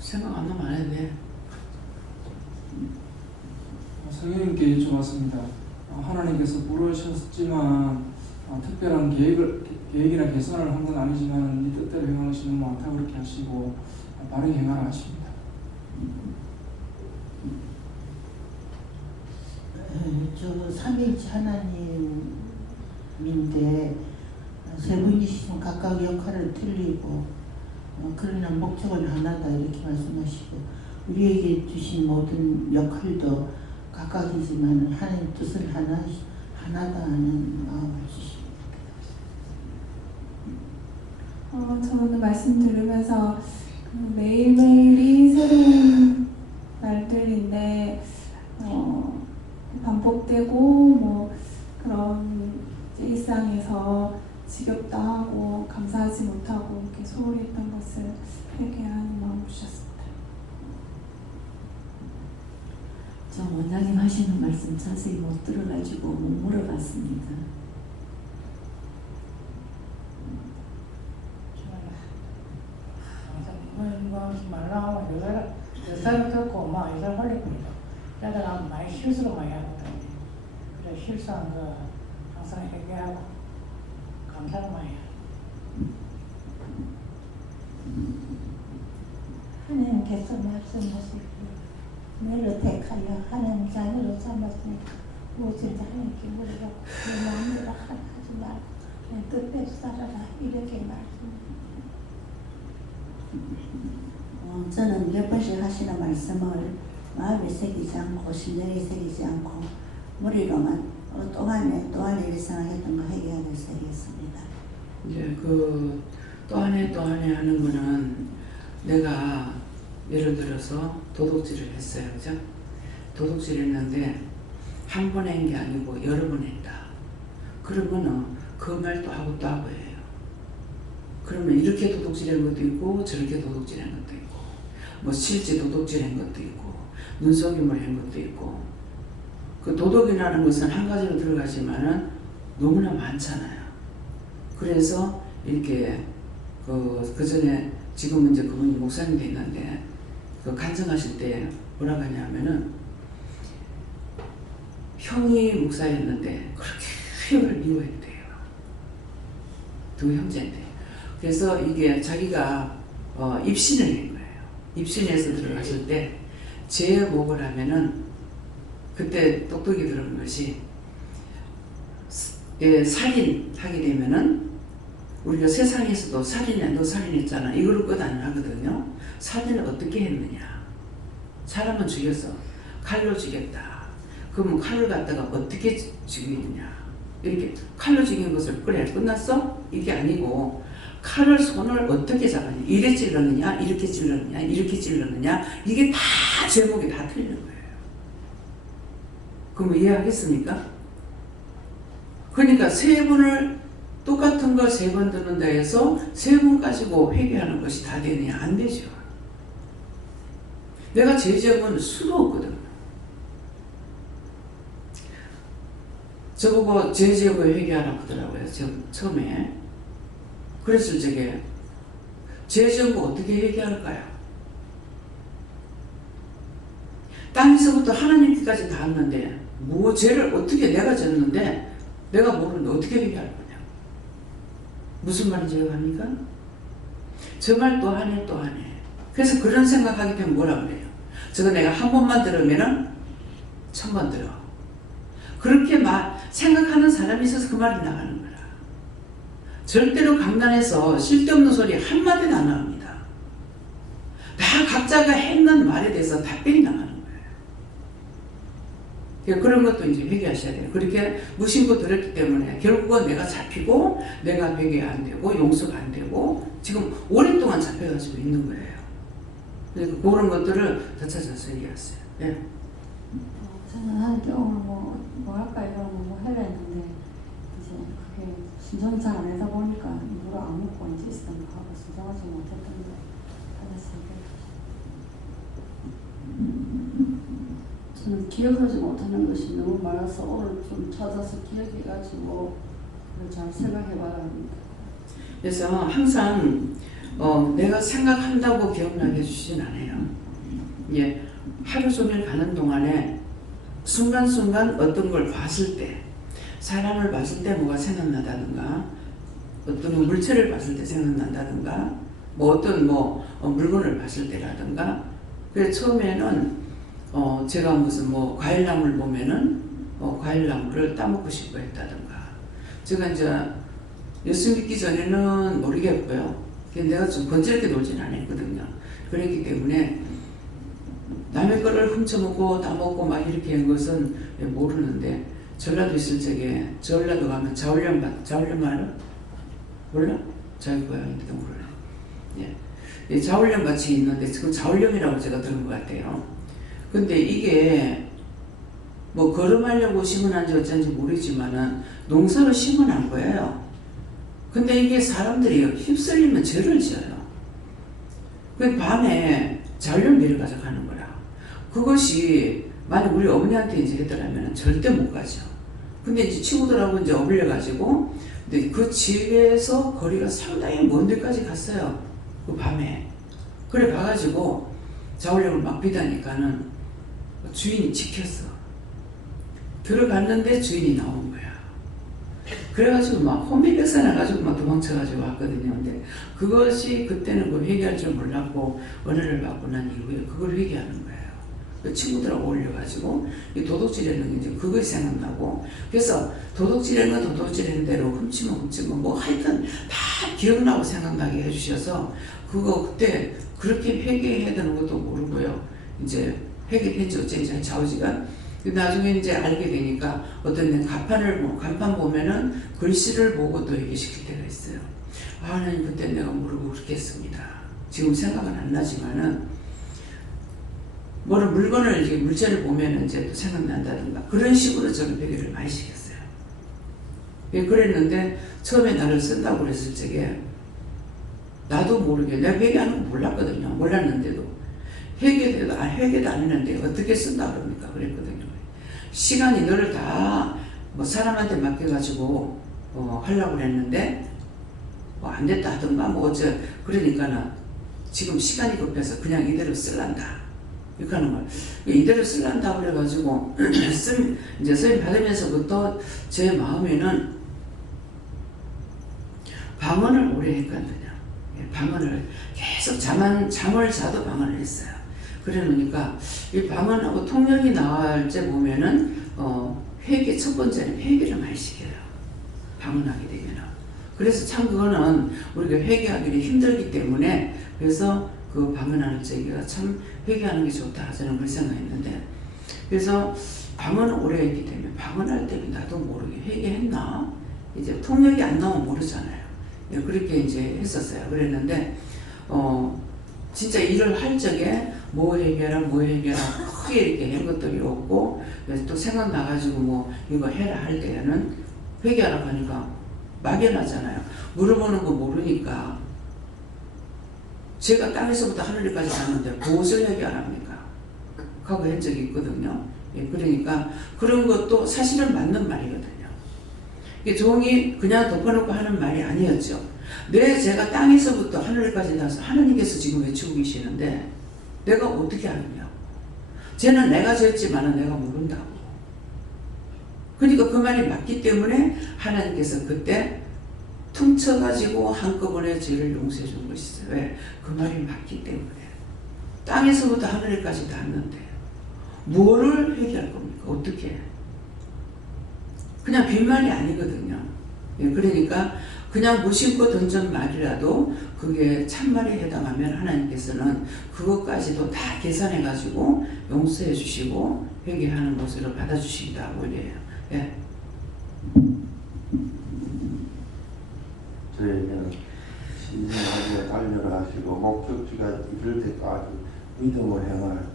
생각 안 나면 안 해도 돼. 성령님께 여쭤봤습니다. 하나님께서 부르셨지만 특별한 계획이나 개선을 한 건 아니지만 이 뜻대로 행하시는 많다 그렇게 하시고 바르게 행하라 하십니다. 저 삼일째 하나님인데 세 분이시면 각각 역할을 틀리고 그러나 목적은 하나다 이렇게 말씀하시고, 우리에게 주신 모든 역할도 각각이지만 하나님 뜻은 하나다 하는 마음을 주십니다. 저는 말씀 들으면서 매일매일이 새로운 날들인데 반복되고 뭐 그런 일상에서 지겹다 하고 감사하지 못하고 이렇게 소홀히 했던 것을 회개하는 마음 주셨습니다. 저 원장님 하시는 말씀 자세히 못 들어가지고 못 물어봤습니다. 말라고 여자를 듣고 막 여자를 홀리니까 그러다가 많이 실수를 많이 하거든요. 그래서 실수한 거 항상 회개하고 감사를 많이 해요. 하나님께서 말씀하시기를 너를 택하여 하나님 자녀로 삼았으니까 무엇인지 하나님께 물으라고 내 마음대로 하지 말고 그냥 뜻대로 살아라 이렇게 말씀합니다. 저는 몇 번씩 하시는 말씀을 마음에 새기지 않고 심령에 새기지 않고 머리로만 또 하네 이렇게 생각했던 거 회개하면서 하겠습니다. 이제 그 또 하네 하는 거는 내가 예를 들어서 도둑질을 했어요, 그죠? 도둑질 했는데 한 번 한 게 아니고 여러 번 했다. 그러면은 그 말 또 하고 또 하고 해요. 그러면 이렇게 도둑질한 것도 있고 저렇게 도둑질한 것도 있고 뭐 실제 도둑질한 것도 있고 눈속임을 한 것도 있고, 그 도둑이라는 것은 한 가지로 들어가지만은 너무나 많잖아요. 그래서 이렇게 그 전에 지금은 이제 그분이 목사님도 있는데 그 간증하실 때 뭐라고 하냐면은 형이 목사였는데 그렇게 형을 미워했대요. 두 형제인데. 그래서 이게 자기가 입신을 한 거예요. 입신해서 들어갔을 때 제목을 하면은 그때 똑똑히 들은 것이 살인하게 되면은 우리가 세상에서도 살인해, 너 살인했잖아 이거를 끝 안 하거든요. 살인을 어떻게 했느냐, 사람은 죽였어, 칼로 죽였다. 그러면 칼을 갖다가 어떻게 죽이느냐, 이렇게 칼로 죽인 것을 그래 끝났어? 이게 아니고 칼을 손을 어떻게 잡았냐, 이래 찔렀느냐 이렇게 찔렀느냐 이렇게 찔렀느냐, 이게 다 제목이 다 틀리는 거예요. 그럼 이해하겠습니까? 그러니까 세 번을 똑같은 걸 세 번 듣는다 해서 세 번 가지고 회개하는 것이 다 되느냐, 안 되죠. 내가 죄지은 건 수도 없거든. 저보고 죄 지은 거 회개하라고 하더라고요. 처음에. 그랬을 적에 죄 지은 거 어떻게 회개할까요? 땅에서부터 하나님께까지 닿았는데 뭐 죄를 어떻게 내가 졌는데 내가 모르는데 어떻게 회개할 거냐. 무슨 말인지 이해갑니까? 저 말 또 하네 또 하네. 그래서 그런 생각하기 때문에 뭐라 그래요? 저거 내가 한 번만 들으면은 1000번 들어. 그렇게 생각하는 사람이 있어서 그 말이 나가는 거라. 절대로 강단에서 쓸데없는 소리 한마디도 안 나옵니다. 다 각자가 했는 말에 대해서 답변이 나가는 거예요. 그런 것도 이제 회개하셔야 돼요. 그렇게 무심코 들었기 때문에 결국은 내가 잡히고 내가 회개 안 되고 용서가 안 되고 지금 오랫동안 잡혀가지고 있는 거예요. 그래서 그런 것들을 더 찾아서 얘기했어요. 예. 저는 하나님께 오늘 뭐할까 이러면 뭐 해라 했는데 이제 그게 순종이 잘 안 해서 보니까 누가 안 먹고 이제 있었던가 하고 순종하지 못했던데 하나씩 저는 기억하지 못하는 것이 너무 많아서 오늘 좀 찾아서 기억해가지고 잘 생각해봐야 합니다. 그래서 항상 내가 생각한다고 기억나게 해주시진 않아요. 예, 하루 종일 가는 동안에 순간순간 어떤 걸 봤을 때, 사람을 봤을 때 뭐가 생각나다든가, 어떤 물체를 봤을 때 생각난다든가, 뭐 어떤 물건을 봤을 때라든가. 그래서 처음에는 제가 무슨 과일나무를 보면은 과일나무를 따먹고 싶어 했다든가. 제가 이제 예수 믿기 전에는 모르겠고요. 내가 좀 건지럽게 놀진 않았거든요. 그랬기 때문에 남의 거를 훔쳐먹고 따먹고 막 이렇게 한 것은 모르는데, 전라도 있을 적에 전라도 가면 자울련 알아? 몰라? 자기 고향인데도 몰라. 예. 자울련 밭이 있는데 그 자울련이라고 제가 들은 것 같아요. 근데 이게 걸음하려고 심어난지 어쩐지 모르지만은 농사로 심어난 거예요. 근데 이게 사람들이 휩쓸리면 죄를 지어요. 그 밤에 자울련비를 가져가는 거라. 그것이 만약 우리 어머니한테 이제 했더라면 절대 못 가죠. 근데 이제 친구들하고 이제 어울려가지고, 근데 그 집에서 거리가 상당히 먼 데까지 갔어요. 그 밤에. 그래 가가지고 자울령을 막 비다니까는 주인이 지켰어. 들어갔는데 주인이 나온 거야. 그래가지고 막 혼비백산 해가지고 막 도망쳐가지고 왔거든요. 근데 그것이 그때는 그 회개할 줄 몰랐고 은혜를 받고 난 이후에 그걸 회개하는 거예요. 그 친구들하고 올려가지고 이 도둑질하는 게 이제 그것이 생각나고, 그래서 도둑질하는 건 도둑질하는 대로 훔치면 하여튼 다 기억나고 생각나게 해주셔서 그때 그렇게 회개해야 되는 것도 모르고요. 이제 회개된 지 어쩐지 좌우지간. 나중에 이제 알게 되니까 어떤 데 간판 보면은 글씨를 보고 또 회개시킬 때가 있어요. 하나님 그때 내가 모르고 그렇게 했습니다. 지금 생각은 안 나지만은 물건을 이제 물체를 보면은 이제 또 생각난다든가 그런 식으로 저는 회개를 많이 시켰어요. 예, 그랬는데 처음에 나를 쓴다고 그랬을 적에 나도 모르게 내가 회개하는 거 몰랐거든요. 몰랐는데도 회개도 안 했는데 어떻게 쓴다 그럽니까? 그랬거든요. 시간이 너를 다 사람한테 맡겨가지고 하려고 그랬는데 안 됐다 하던가 그러니까는 지금 시간이 급해서 그냥 이대로 쓸란다. 이렇게 하는 거예요. 이대로 쓸란다 그래가지고 이제 선생님 받으면서부터 제 마음에는 방언을 오래 했거든요. 방언을 계속 잠을 자도 방언을 했어요. 그래 놓으니까 이 방언하고 통역이 나올 때 보면은 회개, 첫 번째는 회개를 많이 시켜요. 방언하게 되면은. 그래서 참 그거는 우리가 회개하기는 힘들기 때문에, 그래서 그 방언하는 제기가 참 회개하는 게 좋다 저는 그렇게 생각했는데, 그래서 방언을 오래 했기 때문에 방언할 때는 나도 모르게 회개했나? 이제 통역이 안 나오면 모르잖아요. 그렇게 이제 했었어요. 그랬는데 진짜 일을 할 적에 뭐 회개라 크게 이렇게 한 것들이 없고, 그래서 또 생각나가지고 이거 해라 할 때는 회개하라고 하니까 막연하잖아요. 물어보는 거 모르니까. 제가 땅에서부터 하늘까지 갔는데 무엇을 회개하랍니까? 하고 한 적이 있거든요. 그러니까 그런 것도 사실은 맞는 말이거든요. 그 종이 그냥 덮어놓고 하는 말이 아니었죠. 내 죄가 땅에서부터 하늘까지 나서 하나님께서 지금 외치고 계시는데 내가 어떻게 아느냐고. 죄는 내가 지었지만 내가 모른다고. 그러니까 그 말이 맞기 때문에 하나님께서 그때 퉁쳐가지고 한꺼번에 죄를 용서해 준 것이죠. 왜? 그 말이 맞기 때문에. 땅에서부터 하늘까지 닿았는데 뭐를 회개할 겁니까? 어떻게? 그냥 빈말이 아니거든요. 예, 그러니까 그냥 무심코 던진 말이라도 그게 참말에 해당하면 하나님께서는 그것까지도 다 계산해가지고 용서해 주시고 회개하는 것으로 받아주신다고 이래요. 예. 저에게는 신중하게 단련을 하시고 목적지가 이를 때까지 믿음을 행할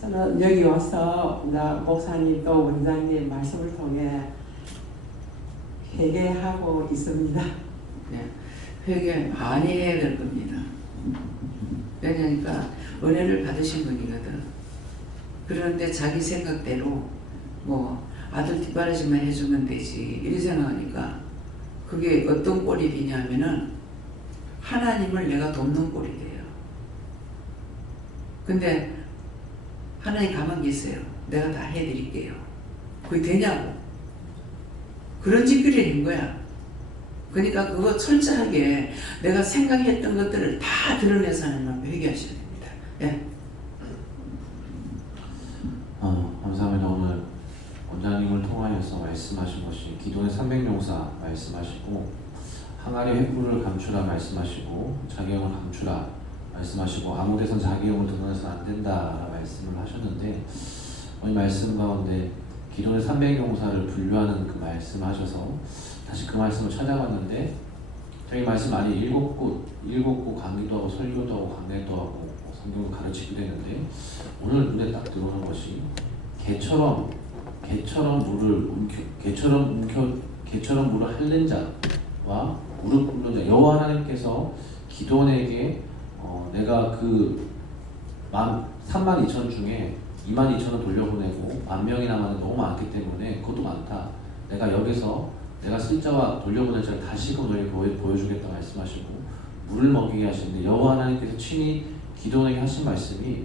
저는 여기 와서 목사님 또 원장님 말씀을 통해 회개하고 있습니다. 네, 회개 많이 해야 될 겁니다. 왜냐니까 은혜를 받으신 분이거든. 그런데 자기 생각대로 뭐 아들 뒷바라지만 해주면 되지 이렇게 생각하니까 그게 어떤 꼴이 되냐면은 하나님을 내가 돕는 꼴이 돼요. 근데 하나님 가만히 계세요. 내가 다 해드릴게요. 그게 되냐고. 그런 짓거리를 한 거야. 그러니까 그거 철저하게 내가 생각했던 것들을 다 드러내서 하나님 앞에 회개하셔야 됩니다. 예. 감사합니다. 오늘 원장님을 통하여서 말씀하신 것이 기도의 300용사 말씀하시고 항아리 횃불을 감추라 말씀하시고 자기형을 감추라 말씀하시고 아무 데선 자기형을 드러내서는 안 된다라 말씀을 하셨는데 오늘 말씀 가운데 기도의 300용사를 분류하는 그 말씀하셔서 다시 그 말씀을 찾아봤는데 저희 말씀 많이 읽었고 강의도 하고 설교도 하고 강례도 하고 성경을 가르치기도 했는데 오늘 눈에 딱 들어오는 것이 개처럼 물을 핥는 자와 무릎 꿇는 자 여호와 하나님께서 기도원에게 내가 그 32,000 중에 22,000을 돌려보내고 10,000이 남았는데 너무 많기 때문에 그것도 많다. 내가 여기서 내가 쓸 자와 돌려보낼 자를 다시금 너에게 보여주겠다 말씀하시고 물을 먹이게 하시는데 여호와 하나님께서 친히 기도원에게 하신 말씀이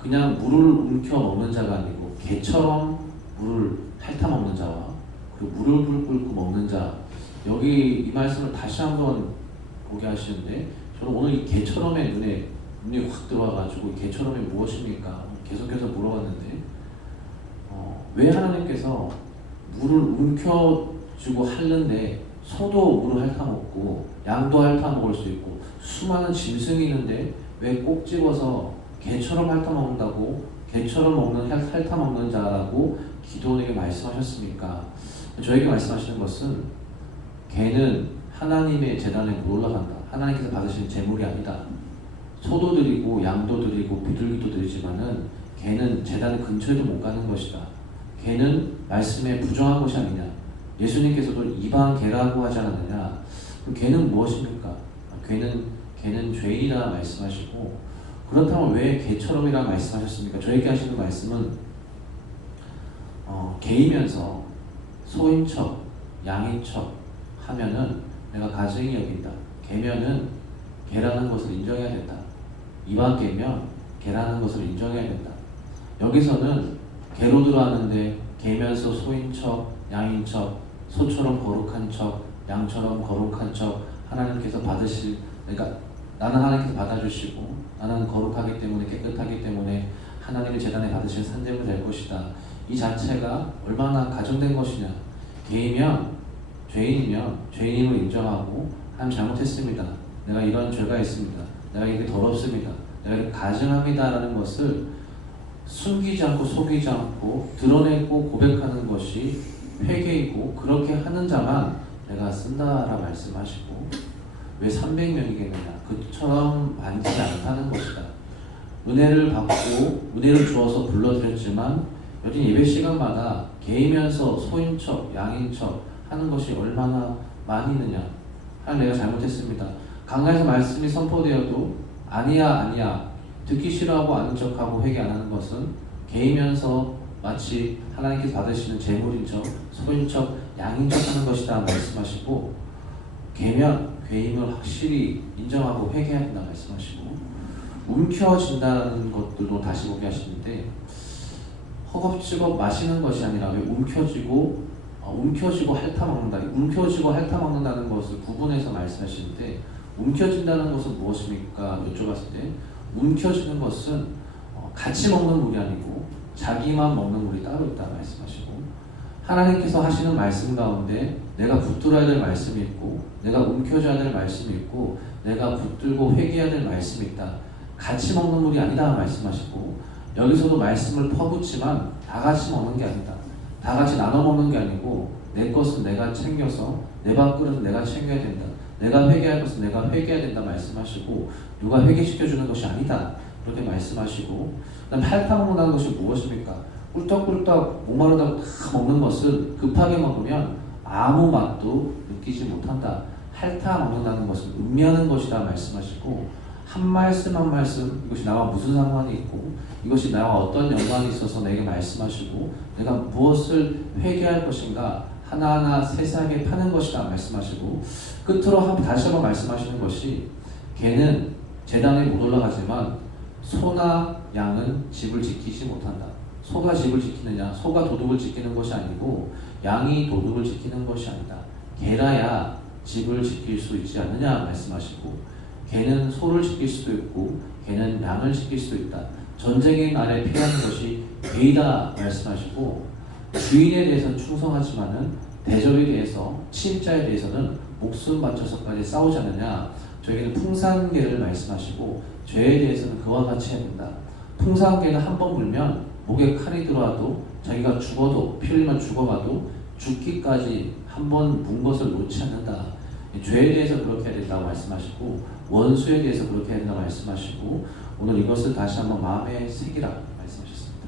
그냥 물을 움켜 먹는 자가 아니고 개처럼 물을 핥아먹는 자와 그리고 물을 끓고 먹는 자 여기 이 말씀을 다시 한번 보게 하시는데 저는 오늘 이 개처럼의 눈이 확 들어와가지고 개처럼이 무엇입니까? 계속해서 물어봤는데 왜 하나님께서 물을 움켜쥐고 핥는데 소도 물을 핥아먹고 양도 핥아먹을 수 있고 수많은 짐승이 있는데 왜 꼭 집어서 개처럼 핥아먹는다고 개처럼 핥아먹는 자라고 기도원에게 말씀하셨습니까? 저에게 말씀하시는 것은 개는 하나님의 제단에 못 올라간다. 하나님께서 받으신 제물이 아니다. 소도 드리고 양도 드리고 비둘기도 드리지만은 개는 제단 근처에도 못 가는 것이다. 개는 말씀에 부정한 것이 아니냐. 예수님께서도 이방 개라고 하지 않았느냐. 그럼 개는 무엇입니까? 개는 죄인이라 말씀하시고 그렇다면 왜 개처럼이라 말씀하셨습니까? 저에게 하시는 말씀은 개이면서 소인 척, 양인 척 하면은 내가 가증히 여긴다. 개면은 개라는 것을 인정해야 된다. 이방 개면 개라는 것을 인정해야 된다. 여기서는 개로 들어왔는데 개면서 소인 척, 양인 척, 소처럼 거룩한 척, 양처럼 거룩한 척 하나님께서 그러니까 나는 하나님께서 받아주시고 나는 거룩하기 때문에 깨끗하기 때문에 하나님의 제단에 받으실 산재물 될 것이다. 이 자체가 얼마나 가정된 것이냐. 개이면 죄인이면 죄인임을 인정하고 하나님 잘못했습니다. 내가 이런 죄가 있습니다. 내가 이게 더럽습니다. 내가 이렇게 가증합니다라는 것을 숨기지 않고 속이지 않고 드러내고 고백하는 것이 회개이고 그렇게 하는 자만 내가 쓴다라 말씀하시고 왜 300명이겠느냐. 그처럼 많지 않다는 것이다. 은혜를 받고 은혜를 주어서 불러드렸지만 여전히 예배 시간마다 개이면서 소인 척, 양인 척 하는 것이 얼마나 많이 있느냐. 하나님 내가 잘못했습니다. 강가에서 말씀이 선포되어도 아니야 듣기 싫어하고 아는 척하고 회개 안 하는 것은 개이면서 마치 하나님께서 받으시는 재물인 척, 소인 척, 양인 척 하는 것이다 말씀하시고, 개면 괴임을 확실히 인정하고 회개해야 된다 말씀하시고, 움켜진다는 것들도 다시 보게 하시는데, 허겁지겁 마시는 것이 아니라 왜 움켜쥐고 핥아먹는다, 움켜쥐고 핥아먹는다는 것을 구분해서 말씀하시는데, 움켜진다는 것은 무엇입니까? 여쭤봤을 때 움켜쥐는 것은 같이 먹는 물이 아니고 자기만 먹는 물이 따로 있다 말씀하시고, 하나님께서 하시는 말씀 가운데 내가 붙들어야 될 말씀이 있고 내가 움켜줘야 될 말씀이 있고 내가 붙들고 회개해야 될 말씀이 있다. 같이 먹는 물이 아니다 말씀하시고, 여기서도 말씀을 퍼붓지만 다 같이 먹는 게 아니다. 다 같이 나눠 먹는 게 아니고 내 것은 내가 챙겨서 내 밥그릇은 내가 챙겨야 된다. 내가 회개할 것은 내가 회개해야 된다 말씀하시고, 누가 회개시켜주는 것이 아니다 그렇게 말씀하시고, 그다음 핥아먹는다는 것이 무엇입니까? 꿀떡꿀떡 목마르다고 다 먹는 것은 급하게 먹으면 아무 맛도 느끼지 못한다. 핥아먹는다는 것은 음미하는 것이다 말씀하시고, 한 말씀 한 말씀 이것이 나와 무슨 상관이 있고 이것이 나와 어떤 연관이 있어서 내게 말씀하시고 내가 무엇을 회개할 것인가 하나하나 세세하게 파는 것이다 말씀하시고, 끝으로 다시 한번 말씀하시는 것이, 개는 제단에 못 올라가지만 소나 양은 집을 지키지 못한다. 소가 집을 지키느냐, 소가 도둑을 지키는 것이 아니고 양이 도둑을 지키는 것이 아니다. 개라야 집을 지킬 수 있지 않느냐 말씀하시고, 개는 소를 지킬 수도 있고 개는 양을 지킬 수도 있다. 전쟁의 날에 피하는 것이 개이다 말씀하시고, 주인에 대해서는 충성하지만은 대적에 대해서, 침입자에 대해서는 목숨 바쳐서까지 싸우지 않느냐. 저에게는 풍산개를 말씀하시고, 죄에 대해서는 그와 같이 해야 된다. 풍산개는 한 번 물면 목에 칼이 들어와도 자기가 죽어도, 피 흘리면 죽어가도 죽기까지 한 번 문 것을 놓지 않는다. 죄에 대해서 그렇게 해야 된다고 말씀하시고, 원수에 대해서 그렇게 해야 된다고 말씀하시고, 오늘 이것을 다시 한번 마음에 새기라 말씀하셨습니다.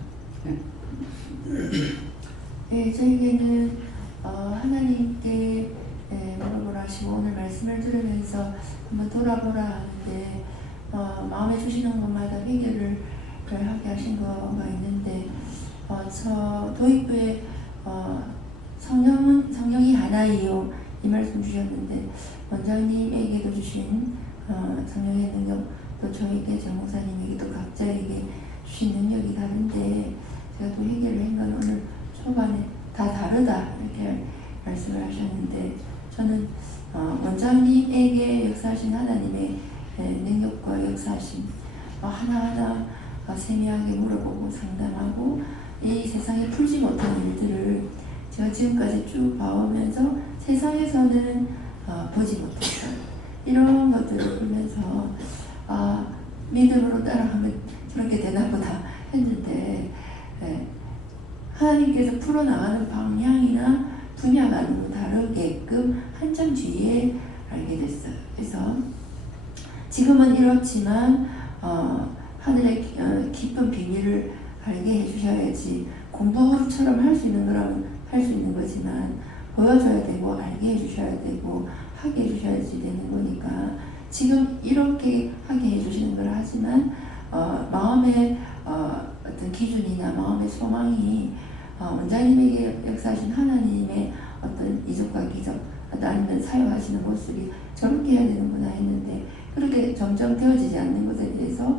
네, 저에게는 하나님께 물어보라 하시고, 오늘 말씀을 들으면서 한번 돌아보라 하는데, 마음에 주시는 것마다 회개를 하게 하신 거가 있는데, 저 도입부에 성령이 하나이요 이 말씀 주셨는데, 원장님에게도 주신 성령의 능력, 또 저에게 정목사님에게도 각자에게 주신 능력이 다른데, 제가 또 회개를 한 건 오늘 초반에 다 다르다 이렇게 말씀을 하셨는데, 저는 원장님에게 역사하신 하나님의 능력과 역사하심 하나하나 세밀하게 물어보고 상담하고, 이 세상에 풀지 못한 일들을 제가 지금까지 쭉 봐오면서 세상에서는 보지 못했던 이런 것들을 보면서 믿음으로 따라가면 저렇게 되나 보다 했는데, 하나님께서 풀어나가는 방향이나 분야가 너무 다르게끔 한참 뒤에 알게 됐어요. 그래서 지금은 이렇지만 하늘의 깊은 비밀을 알게 해주셔야지, 공부처럼 할 수 있는 거라면 할 수 있는 거지만 보여줘야 되고 알게 해주셔야 되고 하게 해주셔야지 되는 거니까, 지금 이렇게 하게 해주시는 걸 하지만 마음의 어떤 기준이나 마음의 소망이 원장님에게 역사하신 하나님의 어떤 이적과 기적, 아니면 사용하시는 모습이 저렇게 해야 되는구나 했는데, 그렇게 점점 되어지지 않는 것에 대해서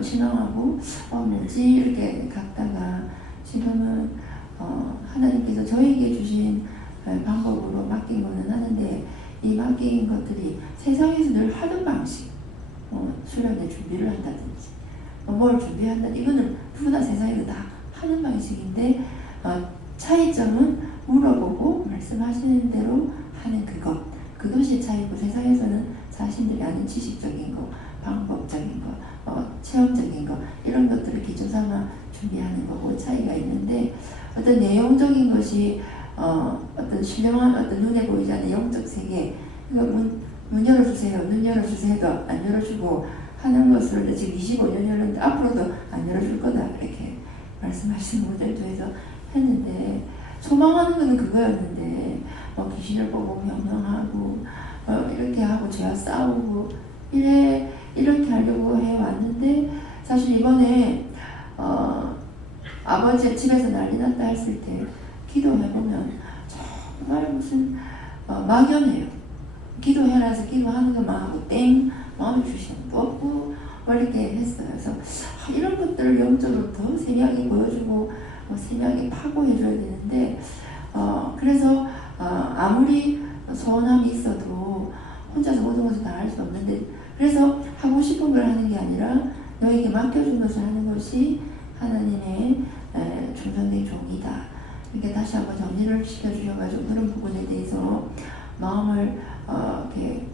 실망하고 뭐지 이렇게 갔다가, 지금은 하나님께서 저에게 주신 방법으로 맡긴 거는 하는데, 이 맡긴 것들이 세상에서 늘 하던 방식, 수련회 준비를 한다든지 뭘 준비한다, 이거는 누구나 세상에서 다 하는 방식인데, 차이점은 물어보고 말씀하시는 대로 하는 그것이 차이고, 세상에서는 자신들이 아는 지식적인 거, 방법적인 거, 체험적인 거, 이런 것들을 기준 삼아 준비하는 거고 차이가 있는데, 어떤 내용적인 것이 어떤 신령한 어떤 눈에 보이지 않는 영적 세계, 문 열어주세요, 눈 열어주세요도 안 열어주고 하는 것을 지금 25년 열었는데 앞으로도 안 열어줄 거다 이렇게 말씀하시는 모델도 해서 했는데, 소망하는 거는 그거였는데 귀신을 보고 명령하고 이렇게 하고 죄와 싸우고 이래 이렇게 하려고 해왔는데 사실 이번에 아버지 집에서 난리 났다 했을 때 기도해보면 정말 무슨 막연해요. 기도해라서 기도하는 것만 하고 땡 마음을 주시는 거 없고 이렇게 했어요. 그래서 이런 것들을 영적으로 더 세밀하게 보여주고 세밀하게 파고해줘야 되는데 그래서 아무리 소원함이 있어도 혼자서 모든 것을 다 할 수 없는데 그래서 하고 싶은 걸 하는 게 아니라 너에게 맡겨준 것을 하는 것이 하나님의 충성된 종이다. 이렇게 다시 한번 정리를 시켜주셔가지고 그런 부분에 대해서 마음을 이렇게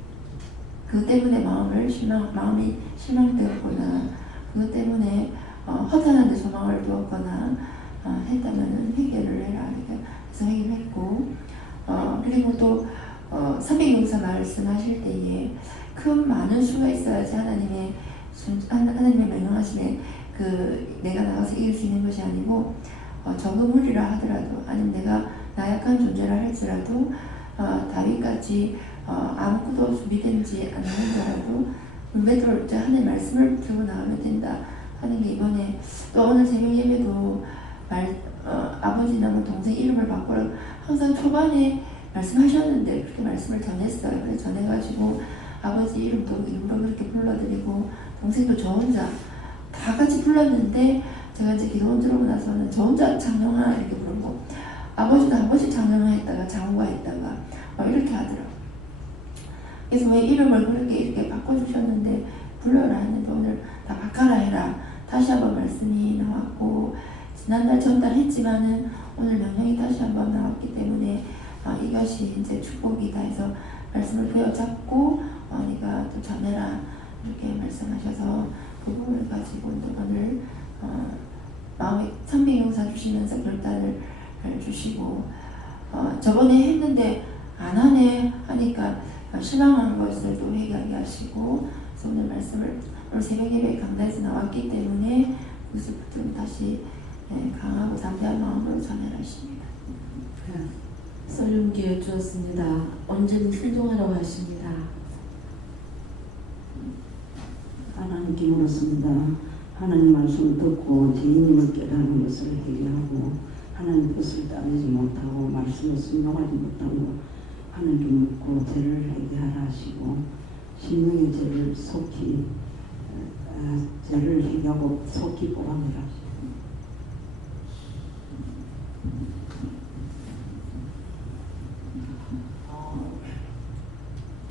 그 때문에 마음이 실망되었거나 그것 때문에 허탄한 데 소망을 두었거나 했다면은 회개를 해라 이렇게 해서 회개를 했고 그리고 또 300용사 말씀하실 때에 큰 많은 수가 있어야지 하나님의 명령하심에 내가 나가서 이길 수 있는 것이 아니고 적은 무리라 하더라도 아니면 내가 나약한 존재라 할지라도 다윗같이 아무것도 없이 믿든지 않는다라도 물맷돌 하나님의 말씀을 들고 나가면 된다 하는 게 이번에 또 오늘 새벽 예배도 아버지나 뭐 동생 이름을 바꾸라 항상 초반에 말씀하셨는데 그렇게 말씀을 전했어요. 그래서 전해가지고 아버지 이름도 일부러 그렇게 불러드리고 동생도 저 혼자 다 같이 불렀는데 제가 이제 기도원 들어오고 나서는 저 혼자 장영아 이렇게 부르고 아버지도 한 번씩 장영아 했다가 장우가 했다가 이렇게 하더라고요. 그래서 왜 이름을 그렇게 이렇게 바꿔주셨는데 불러라 했는데 오늘 다 바꿔라 해라 다시 한번 말씀이 나왔고 지난달 전달 했지만은 오늘 명령이 다시 한번 나왔기 때문에 이것이 이제 축복이다 해서 말씀을 부여잡고 네가 또 전해라 이렇게 말씀하셔서 그 부분을 가지고 오늘 마음에 300용사 주시면서 결단을 주시고 저번에 했는데 안 하네 하니까 실망한 것을 또 회개하게 하시고 그래서 오늘 말씀을 오늘 새벽 예배 강단에서 나왔기 때문에 그것을 좀 다시 강하고 담대한 마음으로 전해하십니다. 썰용기에 주었습니다. 언제든 순종하라고 하십니다. 하나님께 물었습니다. 하나님 말씀을 듣고 죄인임을 깨닫는 것을 해결하고 하나님 뜻을 따르지 못하고 말씀을 순종하지 못하고 하나님께 묻고 죄를 해결하라 하시고 신명의 죄를 속히 죄를 해결하고 속히 보합니다.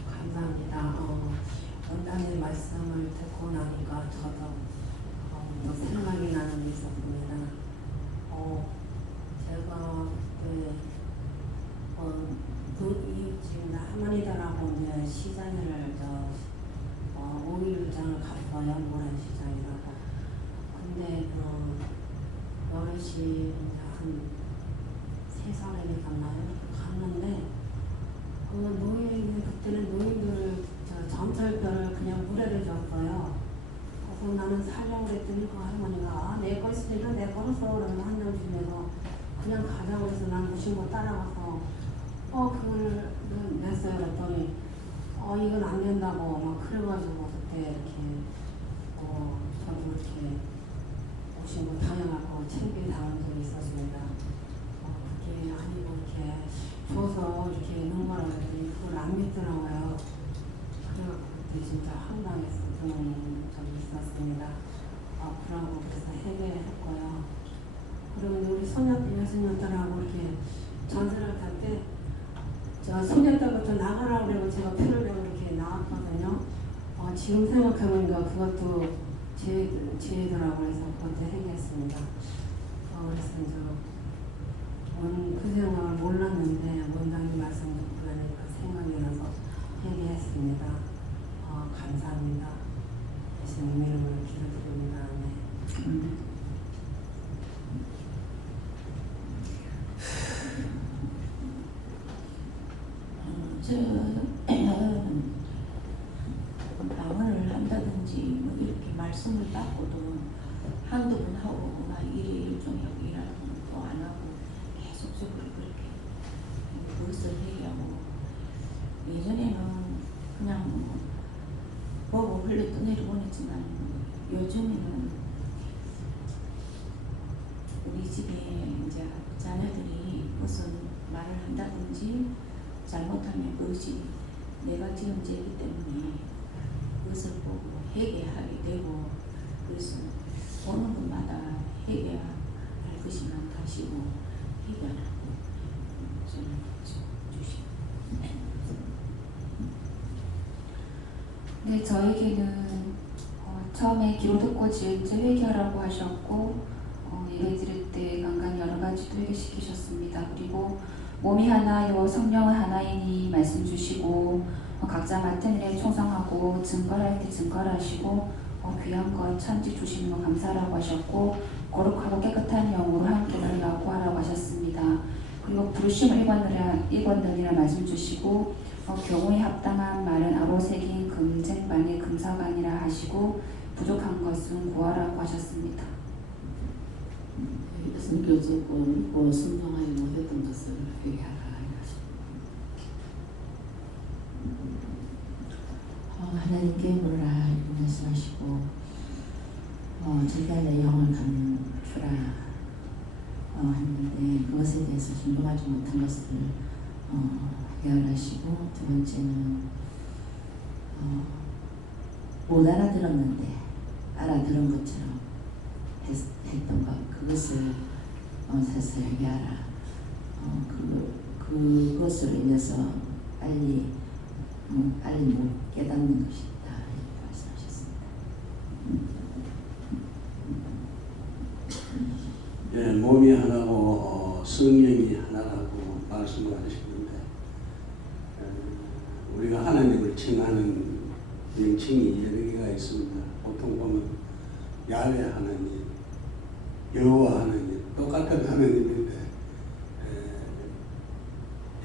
감사합니다. 원장님 말씀을 듣고 나니까 저도 또 생각이 나는 게 있었습니다. 제가 지금 하모니다라고 이제 시장을 5일장을 갔어요. 모란시장이라고. 근데 여럿이 한 3사람이 갔나요? 갔는데 그때는 노인들을 점철뼈를 그냥 물에를 줬어요. 그래서 나는 살려고 그랬더니 그 할머니가 내 거 있으니까 내 거로 써 그러면 한 장 주면서 그냥 가자고 해서 난 무심코 따라가서 그걸 냈어요. 그랬더니 이건 안 된다고 막 그래가지고 그때 이렇게 저도 이렇게 무심코 당해갖고 창피해 당한 적이 있었습니다. 그게 아니고 이렇게 줘서 이렇게 넣은 거라고 했더니 그걸 안 믿더라고요. 그래갖고 그때 진짜 황당했었던 적이 있었습니다. 그러고 그래서 해결했고요. 그리고 우리 여성년들하고 이렇게 전설을 탈 때 제가 소녀딸부터 나가라고 그러고 제가 표를 내고 이렇게 나왔거든요. 지금 생각해보니까 그것도 죄더라고요. 해서 그것도 해결했습니다. 그래서 그 생각을 몰랐는데 원장님 말씀 듣고 나니까 생각이 나서 회개했습니다. 감사합니다. 예수님 이름으로 기도드립니다. 네. 방언을 한다든지 뭐 이렇게 말씀을 받고도 한두 번 하고 막 일종하고 일하는 거 안 하고 계속적으로 그렇게 그것을 회개하고 예전에는 그냥 보고 원래 떠내려보냈지만 요즘에는 우리 집에 이제 자녀들이 무슨 말을 한다든지 잘못하면 그것이 내가 지은 죄이기 때문에 그것을 보고 회개하게 되고, 그래서 보는 것마다 회개할 것이 많다시고 회개하라고 주시고. 네, 저에게는 처음에 기도 듣고 지은 죄 회개하라고 하셨고, 예배 드릴 때 간간히 여러 가지도 회개시키셨습니다. 그리고 몸이 하나요 성령은 하나이니 말씀 주시고, 각자 맡은 일에 충성하고 증거할 때 증거하시고, 귀한 것 천지 주시는 거 감사하라고 하셨고, 거룩하고 깨끗한 영으로 함께 달라고 하라고 하셨습니다. 그리고 부르심을 입었느니라 말씀 주시고, 경우에 합당한 말은 아로새긴 금쟁반의 금사관이라 하시고, 부족한 것은 구하라고 하셨습니다. 선교적으로 믿고 순종하지 못했던 것을 회개하라 하십니다. 하나님께 물으라 이렇게 말씀하시고, 절대하여 영을 감추라 했는데, 그것에 대해서 순종하지 못한 것을 회개하시고, 두 번째는 못 알아들었는데 알아들은 것처럼 했던 것, 그것을 사서 회개하라. 그것으로 인해서 빨리 못 깨닫는 것이 있다 이렇게 말씀하셨습니다. 예, 몸이 하나고 성령이 하나라고 말씀을 하시는데, 우리가 하나님을 칭하는 명칭이 여러 개가 있습니다. 보통 보면 야훼 하나님, 여호와 하나님, 똑같은 하나님인데,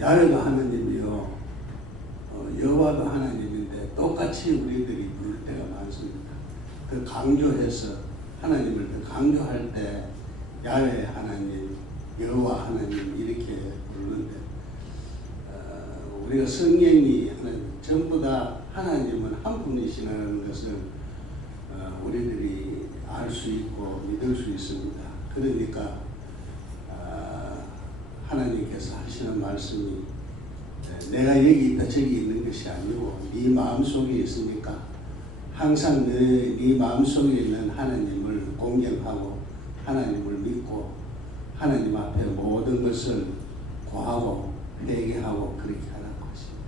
야훼가 하나님이요 여호와도 하나님인데 똑같이 우리들이 부를 때가 많습니다. 더 강조해서 하나님을 더 강조할 때 야훼 하나님, 여호와 하나님 이렇게 부르는데, 우리가 성령이 하나님, 전부 다 하나님은 한 분이시라는 것을 우리들이 알 수 있고 믿을 수 있습니다. 그러니까 하나님께서 하시는 말씀이 내가 여기 있다 저기 있는 것이 아니고 네 마음속에 있으니까 항상 네 마음속에 있는 하나님을 공경하고 하나님을 믿고 하나님 앞에 모든 것을 구하고 회개하고 그렇게 하라고 하십니다.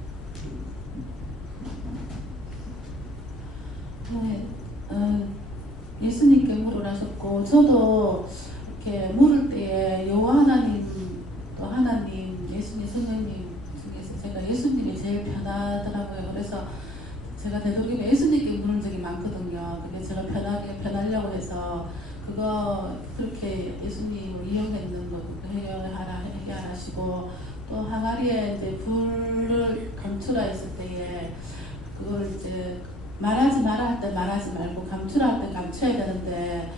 예수님께 물으라셨고, 저도 이렇게 물을 때에 여호와 하나님, 또 하나님, 예수님, 성령님 중에서 제가 예수님이 제일 편하더라고요. 그래서 제가 되도록이면 예수님께 물은 적이 많거든요. 근데 제가 편하려고 해서 그거 그렇게 예수님을 이용했는 거 해결하시고, 또 항아리에 이제 불을 감추라 했을 때에 그걸 이제 말하지 마라 할 때 말하지 말고 감추라 할 때 감춰야 되는데,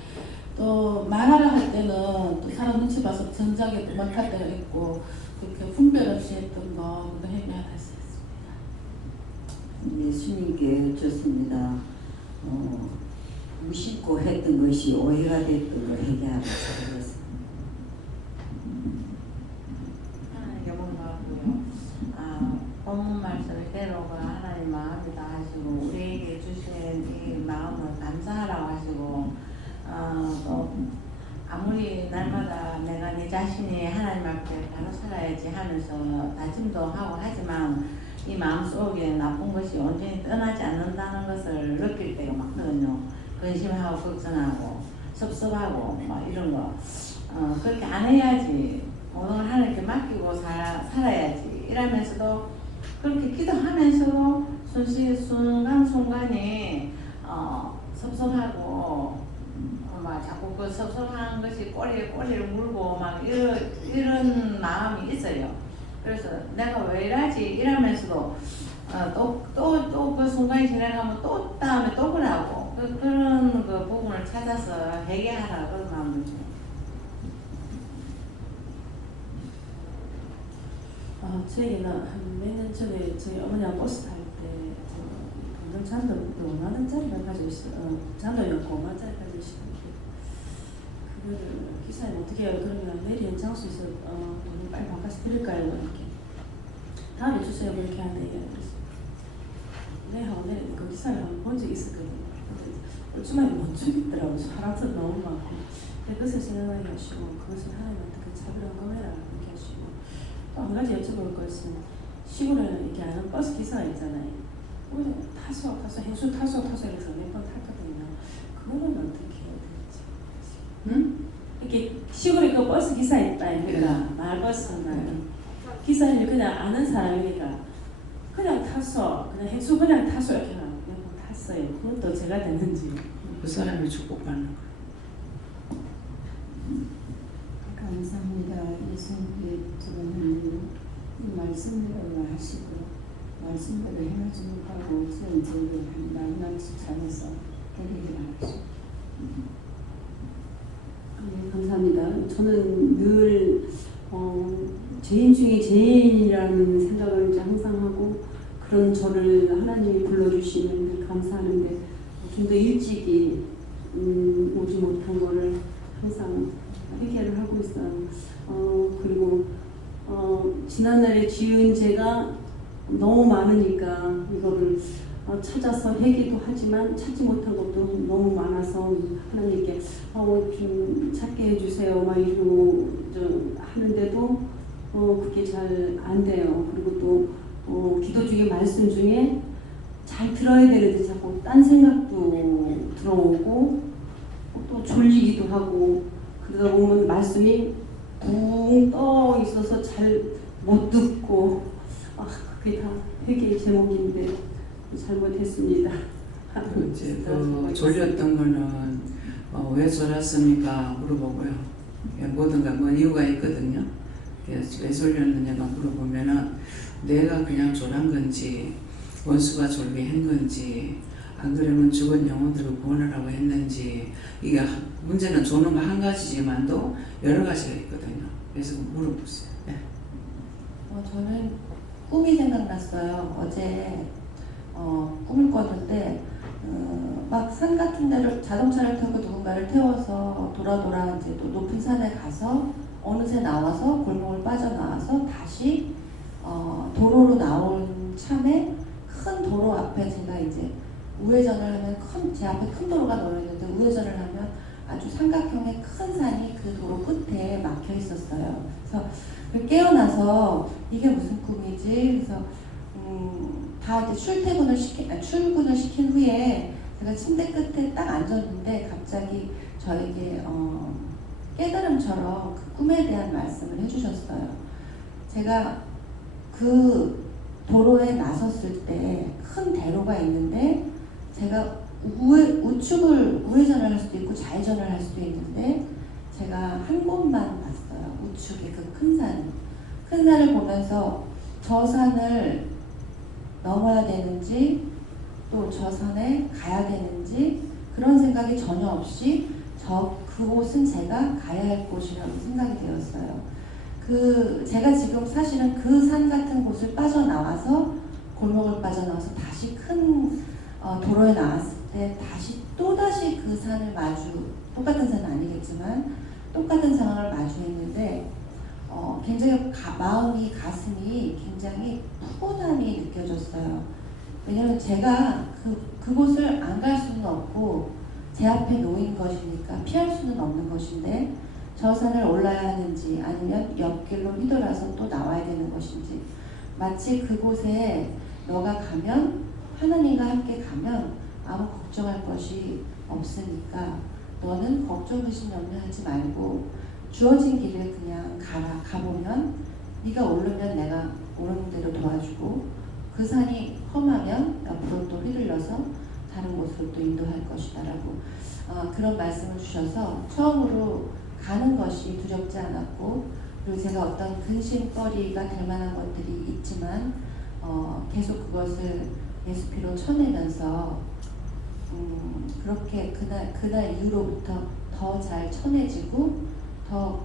또 말하라 할 때는 또 사람 눈치 봐서 정작에 도망갈 때가 있고, 그렇게 분별 없이 했던 거 그거 해결할 수 있습니다. 예수님께 여쭙습니다. 무심코 했던 것이 오해가 됐던 걸 회개하고 살았습니다. 하나님께 물어보고요. 본문 말씀대로가 하나님 마음이다 하시고, 우리에게 주신 이 마음을 감사하라고 하시고, 또 아무리 날마다 내가 내 자신이 하나님 앞에 바로 살아야지 하면서 다짐도 하고 하지만 이 마음속에 나쁜 것이 온전히 떠나지 않는다는 것을 느낄 때가 많거든요. 근심하고 걱정하고 섭섭하고 막 이런 거 그렇게 안 해야지, 모든 걸 하나님께 맡기고 살아야지 이러면서도, 그렇게 기도하면서도 순간순간이 섭섭하고 막 자꾸 그 섭섭한 것이 꼬리를 물고 막 이런 마음이 있어요. 그래서 내가 왜 이러지 이러면서도 또 그 순간이 지나가면 또 다음에 또 그러고, 그런 그 부분을 찾아서 회개하라 그런 마음이죠. 저에게는 한 몇 년 전에 저희 어머니가 버스 탈 때 다들 잔도 원하는 잔을 가지고 있어. 잔도요 고만 잔을 가지고 있는데 그거를 기사님 어떻게 해요? 그러면 내일 연장수에서 돈을 빨리 바꿔서 드릴까요? 이렇게 다음에 주세요 그렇게 하는 얘기가 있어요. 내가 오늘 그 기사를 한번 본 적이 있었거든요. 주말에 못 주겠더라고요. 사람들 너무 많고. 그것을 생각하게 하시고 그것을 하나님한테 그 차별 헌금해라 이렇게 하시고 또 한 가지 여쭤볼 것은 시골에는 이렇게 아는 버스 기사가 있잖아요. 우리 타소 행수 타소 해서 몇 번 탔거든요. 그거는 어떻게 해야 될지. 응? 이렇게 시골에 그 버스 기사 있다 아닙니까? 마을버스 기사를 그냥 아는 사람이니까 그냥 탔어. 그냥 행수 그냥 타소 이렇게 하면 몇번 탔어요. 그건 또 제가 됐는지. 그 사람이 축복받는 거예요. 감사합니다. 예수님께 들어오는 이 말씀대로 하시고 말씀대로 행하지 못하고 저희를 낱낱이 잘해서 해결해 나가시고. 네, 감사합니다. 저는 늘 죄인 중에 죄인이라는 생각을 이제 항상 하고 그런 저를 하나님이 불러주시면 늘 감사하는데 좀 더 일찍이 오지 못한 거를 항상 회개를 하고 있어요. 그리고 지난날에 지은 죄가 너무 많으니까 이거를 찾아서 회개도 하지만 찾지 못한 것도 너무 많아서 하나님께 좀 찾게 해주세요 막 이러고 하는데도 그게 잘 안 돼요. 그리고 또 기도 중에 말씀 중에 잘 들어야 되는데 자꾸 딴 생각도 들어오고 또 졸리기도 하고 그러다 보면 말씀이 붕 떠 있어서 잘 못 듣고 그게 다 회개의 제목인데 잘못했습니다. 이제 그 졸렸던 거는 왜 졸았습니까 물어보고요. 뭐든가 뭐 이유가 있거든요. 그래서 왜 졸렸느냐가 물어보면은 내가 그냥 졸한 건지 원수가 졸게 한 건지 안 그러면 죽은 영혼들을 구원하라고 했는지 이게 문제는 조는 한 가지지만도 여러 가지가 있거든요. 그래서 물어보세요. 네. 저는 꿈이 생각났어요. 어제 꿈을 꿨는데 막 산 같은 데를 자동차를 타고 누군가를 태워서 돌아 이제 또 높은 산에 가서 어느새 나와서 골목을 빠져나와서 다시 도로로 나온 참에 큰 도로 앞에 제가 이제 우회전을 하면 제 앞에 큰 도로가 놓여있는데 우회전을 하면 아주 삼각형의 큰 산이 그 도로 끝에 막혀 있었어요. 그래서 깨어나서 이게 무슨 꿈이지? 그래서 다 이제 출근을 시킨 후에 제가 침대 끝에 딱 앉았는데 갑자기 저에게 깨달음처럼 그 꿈에 대한 말씀을 해주셨어요. 제가 그 도로에 나섰을 때 큰 대로가 있는데 제가 우측을 우회전을 할 수도 있고 좌회전을 할 수도 있는데 제가 한 곳만 봤어요. 우측에 그 큰 산을 보면서 저 산을 넘어야 되는지 또 저 산에 가야 되는지 그런 생각이 전혀 없이 그곳은 제가 가야 할 곳이라고 생각이 되었어요. 제가 지금 사실은 그 산 같은 곳을 빠져나와서 골목을 빠져나와서 다시 큰 도로에 나왔을 때 또다시 그 산을 똑같은 산은 아니겠지만 똑같은 상황을 마주했는데 굉장히 가슴이 굉장히 푸근함이 느껴졌어요. 왜냐면 제가 그곳을 안 갈 수는 없고 제 앞에 놓인 것이니까 피할 수는 없는 것인데 저 산을 올라야 하는지 아니면 옆길로 휘돌아서 또 나와야 되는 것인지 마치 그곳에 너가 가면 하나님과 함께 가면 아무 걱정할 것이 없으니까 너는 걱정, 의심, 염려하지 말고 주어진 길을 그냥 가보면 네가 오르면 내가 오르는 대로 도와주고 그 산이 험하면 옆으로 또 휘둘러서 다른 곳으로 또 인도할 것이다 라고 그런 말씀을 주셔서 처음으로 가는 것이 두렵지 않았고 그리고 제가 어떤 근심거리가 될 만한 것들이 있지만 계속 그것을 예수 피로 쳐내면서 그렇게 그날 이후로부터 더 잘 쳐내지고 더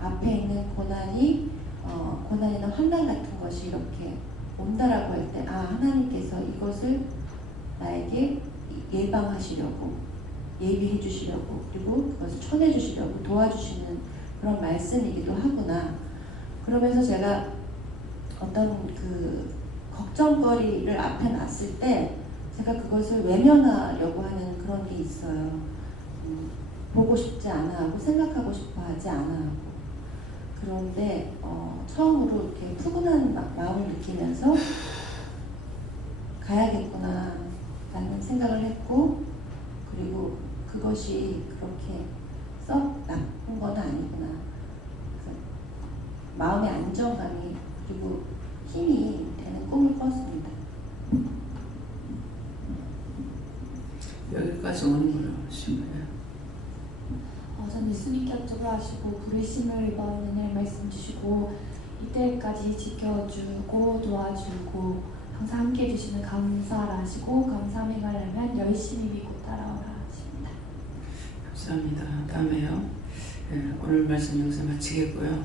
앞에 있는 고난이나 환난 같은 것이 이렇게 온다라고 할 때 하나님께서 이것을 나에게 예방하시려고 예비해 주시려고 그리고 그것을 쳐내 주시려고 도와주시는 그런 말씀이기도 하구나. 그러면서 제가 어떤 그 걱정거리를 앞에 놨을 때 제가 그것을 외면하려고 하는 그런 게 있어요. 보고 싶지 않아 하고 생각하고 싶어 하지 않아 하고. 그런데 처음으로 이렇게 푸근한 마음을 느끼면서 가야겠구나 라는 생각을 했고, 그리고 그것이 그렇게 썩 나쁜 건 아니구나. 그래서 마음의 안정감이 그리고 힘이 되는 꿈을 꿨습니다. 여기까지 오는 걸로 하신 거예요. 전 예수님께 여쭤보시고 부르심을 이번 은혜 말씀 주시고 이때까지 지켜주고 도와주고 항상 함께 해주시는 감사를 하시고 감사 행하려면 열심히 믿고 따라오라 하십니다. 감사합니다. 다음에요. 네, 오늘 말씀 여기서 마치겠고요.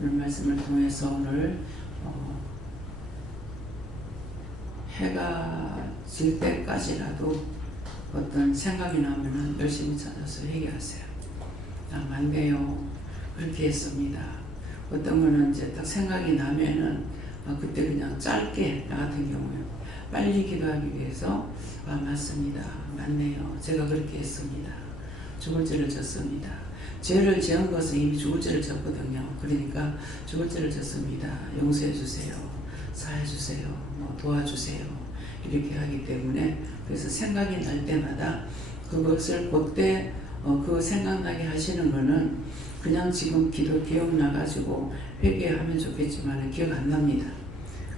오늘 말씀을 통해서 오늘 해가 질 때까지라도 어떤 생각이 나면은 열심히 찾아서 회개하세요. 맞네요. 그렇게 했습니다. 어떤 거는 이제 딱 생각이 나면은 그때 그냥 짧게 나 같은 경우에 빨리 기도하기 위해서 맞습니다. 맞네요. 제가 그렇게 했습니다. 죽을 죄를 졌습니다. 죄를 지은 것은 이미 죽을 죄를 졌거든요. 그러니까 죽을 죄를 졌습니다. 용서해 주세요. 사해 주세요. 도와주세요. 이렇게 하기 때문에 그래서 생각이 날 때마다 그것을 그때 그 생각나게 하시는 거는 그냥 지금 기도 기억나가지고 회개하면 좋겠지만 기억 안 납니다.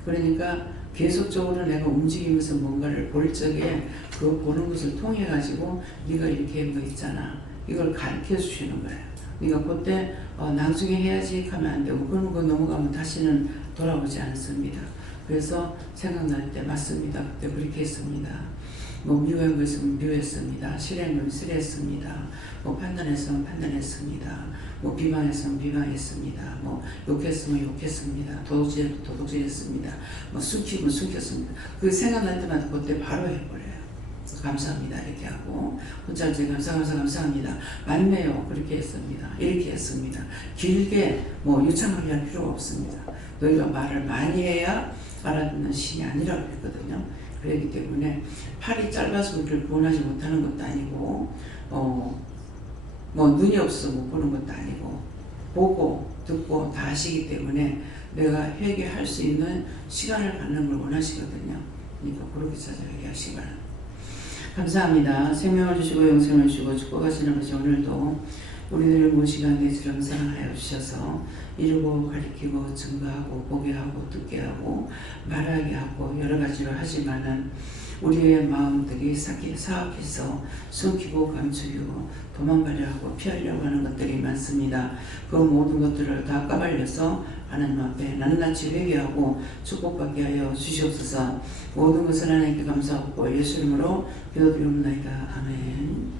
그러니까 계속적으로 내가 움직이면서 뭔가를 볼 적에 그 보는 것을 통해 가지고 네가 이렇게 한 거 있잖아. 이걸 가르쳐 주시는 거예요. 그러니까 그때 나중에 해야지 하면 안 되고 그런 거 넘어가면 다시는 돌아오지 않습니다. 그래서 생각날 때 맞습니다. 그때 그렇게 했습니다. 미워한 것은 미워했습니다. 싫어한 것은 싫어했습니다. 판단했으면 판단했습니다. 비방했으면 비방했습니다. 욕했으면 욕했습니다. 도둑질했습니다. 숨기면 숨겼습니다. 그 생각날 때마다 그때 바로 해버려요. 감사합니다. 이렇게 하고 혼자 이제 감사합니다. 맞네요. 그렇게 했습니다. 이렇게 했습니다. 길게 유창하게 할 필요가 없습니다. 너희가 말을 많이 해야 알아듣는 신이 아니라고 했거든요. 그렇기 때문에 팔이 짧아서 우리를 구원하지 못하는 것도 아니고 눈이 없어 못 보는 것도 아니고 보고 듣고 다 하시기 때문에 내가 회개할 수 있는 시간을 갖는 걸 원하시거든요. 그러니까 그렇게 찾아가게 하시기 바랍니다. 감사합니다. 생명을 주시고 영생을 주시고 축복하시는 아버지, 오늘도 우리들을 모시고 내처럼 사랑하여 주셔서 이루고 가리키고 증거하고 보게 하고 듣게 하고 말하게 하고 여러 가지로 하지만은 우리의 마음들이 사악해서 숨기고 감추고 도망가려 하고 피하려고 하는 것들이 많습니다. 그 모든 것들을 다 까발려서 하나님 앞에 낱낱이 회개하고 축복받게 하여 주시옵소서. 모든 것을 하나님께 감사하고 예수 이름으로 기도드리옵나이다. 아멘.